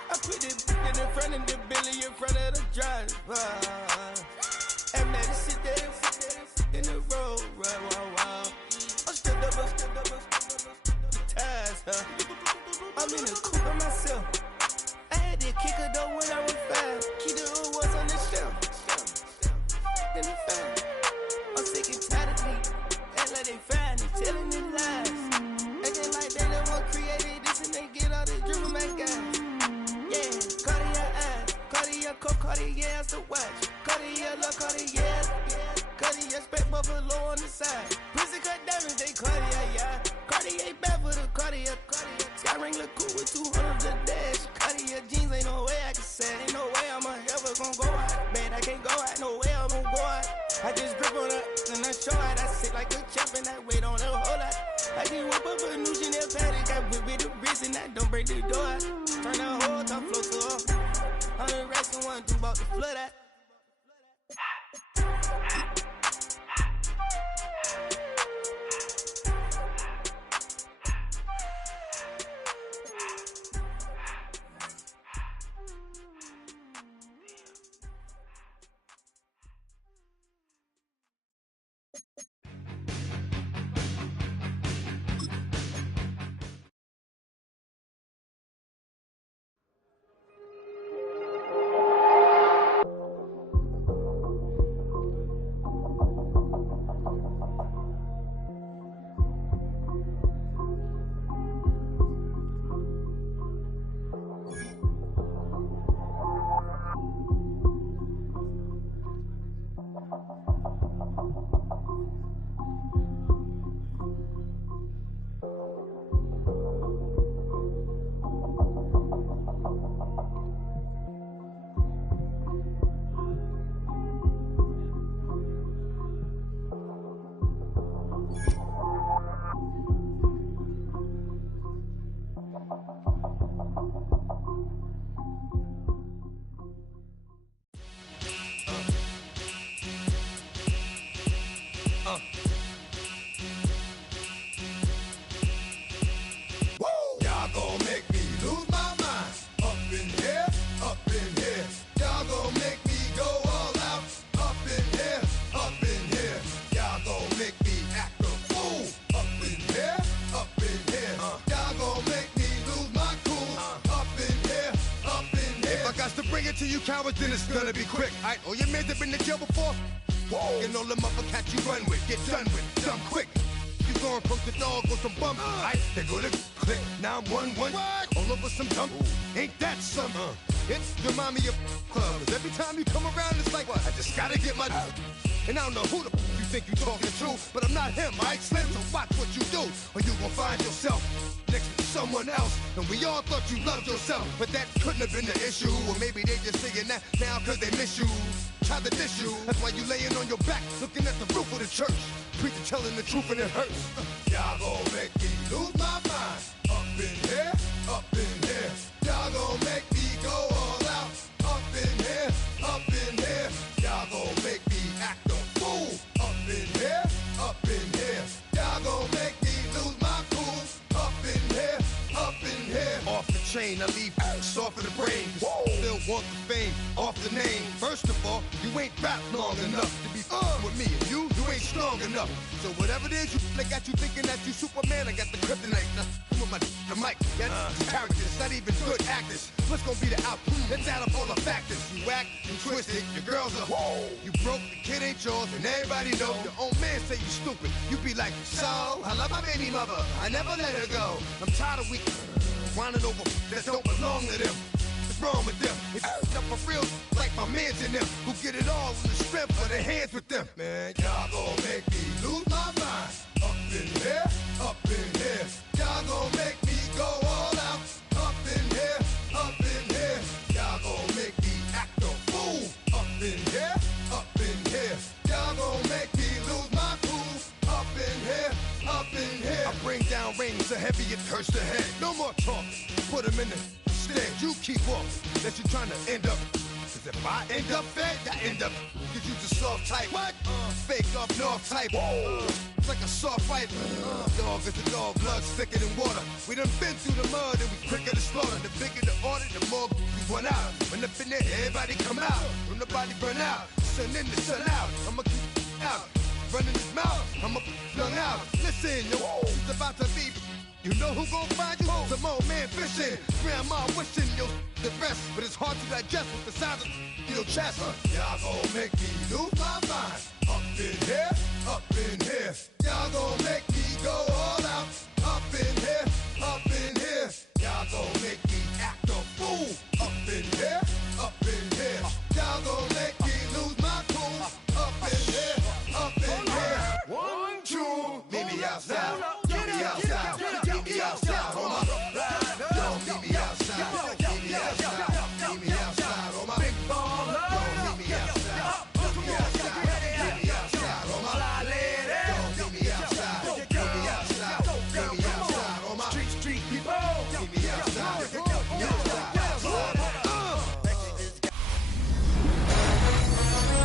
I put the in front of the Billy in front of the driver. And let it sit there in the road, wow. I'm still double, the tires, huh? I'm in the coupe by myself. I had to kick her though when I was fast. Keep the old ones on the shelf. In the fan. I'm sick and tired of me. Act like they fine and telling them lies. Acting like they the one created this and they get all the driven back guys. Yeah, Cartier eyes, Cartier coat, Cartier ass to watch. Cartier look, Cartier, Cartier spec buffalo on the side. Pussy cut diamonds, they Cartier, yeah. Cartier bad for the Cartier. Sky ring look cool with 200 the dash. Cartier jeans, ain't no way I can say. Ain't no way I'm ever gonna go out. Man, I can't go out, no way I'm gonna go out. I just grip on her and I show out. I sit like a champ and I wait on her whole lot. I just whip up a new Chanel paddock. I whip with the wrist and I don't break the door out. Turn the whole top floor to her. I'm the rest of one, do about the flood out. To you cowards, then it's gonna be quick. Alright, all your men have been to jail before. Whoa. And all them uppercats you run with, get done with, dumb quick. You gon' poke the dog with some bump. Alright, they go to click. 911. All over some dump. Ain't that something? It's the mommy of clubs. Every time you come around, it's like, what? I just gotta get my. And I don't know who the you think you talking to, but I'm not him, alright, Slim? So watch what you do, or you gon' find yourself next to someone else. And we all thought you loved yourself, but that couldn't have been the issue. Or maybe they just saying that now cause they miss you. Try to diss you, that's why you laying on your back, looking at the roof of the church. Preacher telling the truth and it hurts. Y'all gon' make me lose my mind. Up in here, y'all gon' make me go pain. I leave soft in the brain. Still want the fame off the name. First of all, you ain't rap long enough to be with me. And you ain't strong enough. So whatever it is, they got you thinking that you Superman. I got the kryptonite. Come with the mic. Got characters, not even good actors. What's gonna be the outcome? Let's add up all the factors. You act, you twisted, your girls are you broke, the kid ain't yours, and everybody know. Your own man say you stupid. You be like, so, I love my baby mother. I never let her go. I'm tired of whining over that don't belong to them. What's wrong with them? It's up for real, like my mans in them, who get it all in the strength of their hands with them. Man, y'all gon' make me lose my mind. Up in here, up in here. Y'all gon' make me go all out. Up in here, up in here. Y'all gon' make me act a fool. Up in here, up in here. Y'all gon' make me lose my cool. Up in here, up in here. I bring down rings so heavy it hurts the head. No more talking, put them in the stand. You keep walking, that you trying to end up. Cause if I end up fed, I end up. Cause you the soft type. What? Fake up north type. It's like a soft fight. Dog is a dog, blood thicker than water. We done been through the mud and we quicker to slaughter. The bigger the order, the more we run out. When up in there, everybody come out. When the body burn out, sun in the sun out. I'ma keep out. Running his mouth, I'ma flung out. Listen, yo, it's about to be. You know who gon' find you? Some old man fishing. Grandma wishing you'll the best, but it's hard to digest with the sound of your chest. Y'all gon' make me lose my mind. Up in here, up in here. Y'all gon' make me go all out. Up in here, up in here. Y'all gon' make me act a fool. Up in here, up in here. Y'all gon' make me lose my cool. Up in here, up in here. 1, 2, meet me outside. Meet me outside. Meet me outside. Hold my don't meet me outside. Meet me outside. Meet me outside. Hold my big ball. Don't meet me outside. Meet me outside. Meet me outside. Hold my don't meet me outside. Meet me outside. Meet me outside. Hold my street people. Meet me outside. Meet me outside.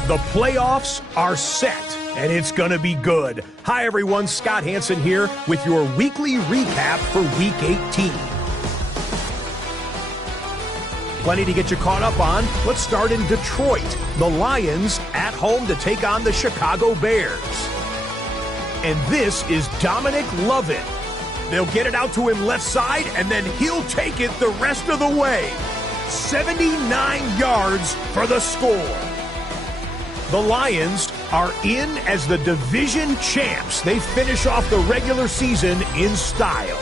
The playoffs are set, and it's going to be good. Hi, everyone. Scott Hansen here with your weekly recap for Week 18. Plenty to get you caught up on. Let's start in Detroit. The Lions at home to take on the Chicago Bears. And this is Dominic Lovett. They'll get it out to him left side, and then he'll take it the rest of the way. 79 yards for the score. The Lions are in as the division champs. They finish off the regular season in style.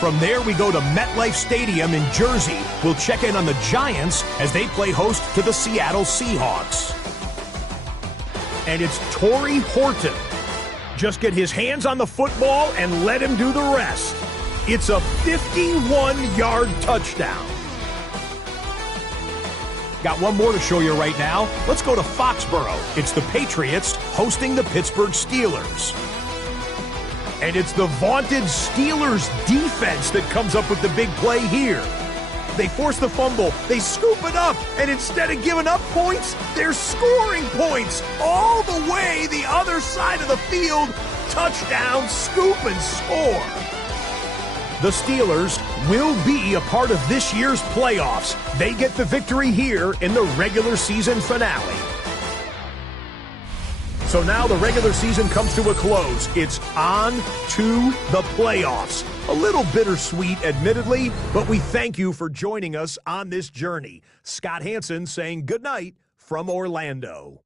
From there, we go to MetLife Stadium in Jersey. We'll check in on the Giants as they play host to the Seattle Seahawks. And it's Torrey Horton. Just get his hands on the football and let him do the rest. It's a 51-yard touchdown. Got one more to show you right now. Let's go to Foxborough. It's the Patriots hosting the Pittsburgh Steelers. And it's the vaunted Steelers defense that comes up with the big play here. They force the fumble, they scoop it up, and instead of giving up points, they're scoring points all the way the other side of the field. Touchdown, scoop, and score. The Steelers will be a part of this year's playoffs. They get the victory here in the regular season finale. So now the regular season comes to a close. It's on to the playoffs. A little bittersweet, admittedly, but we thank you for joining us on this journey. Scott Hansen saying goodnight from Orlando.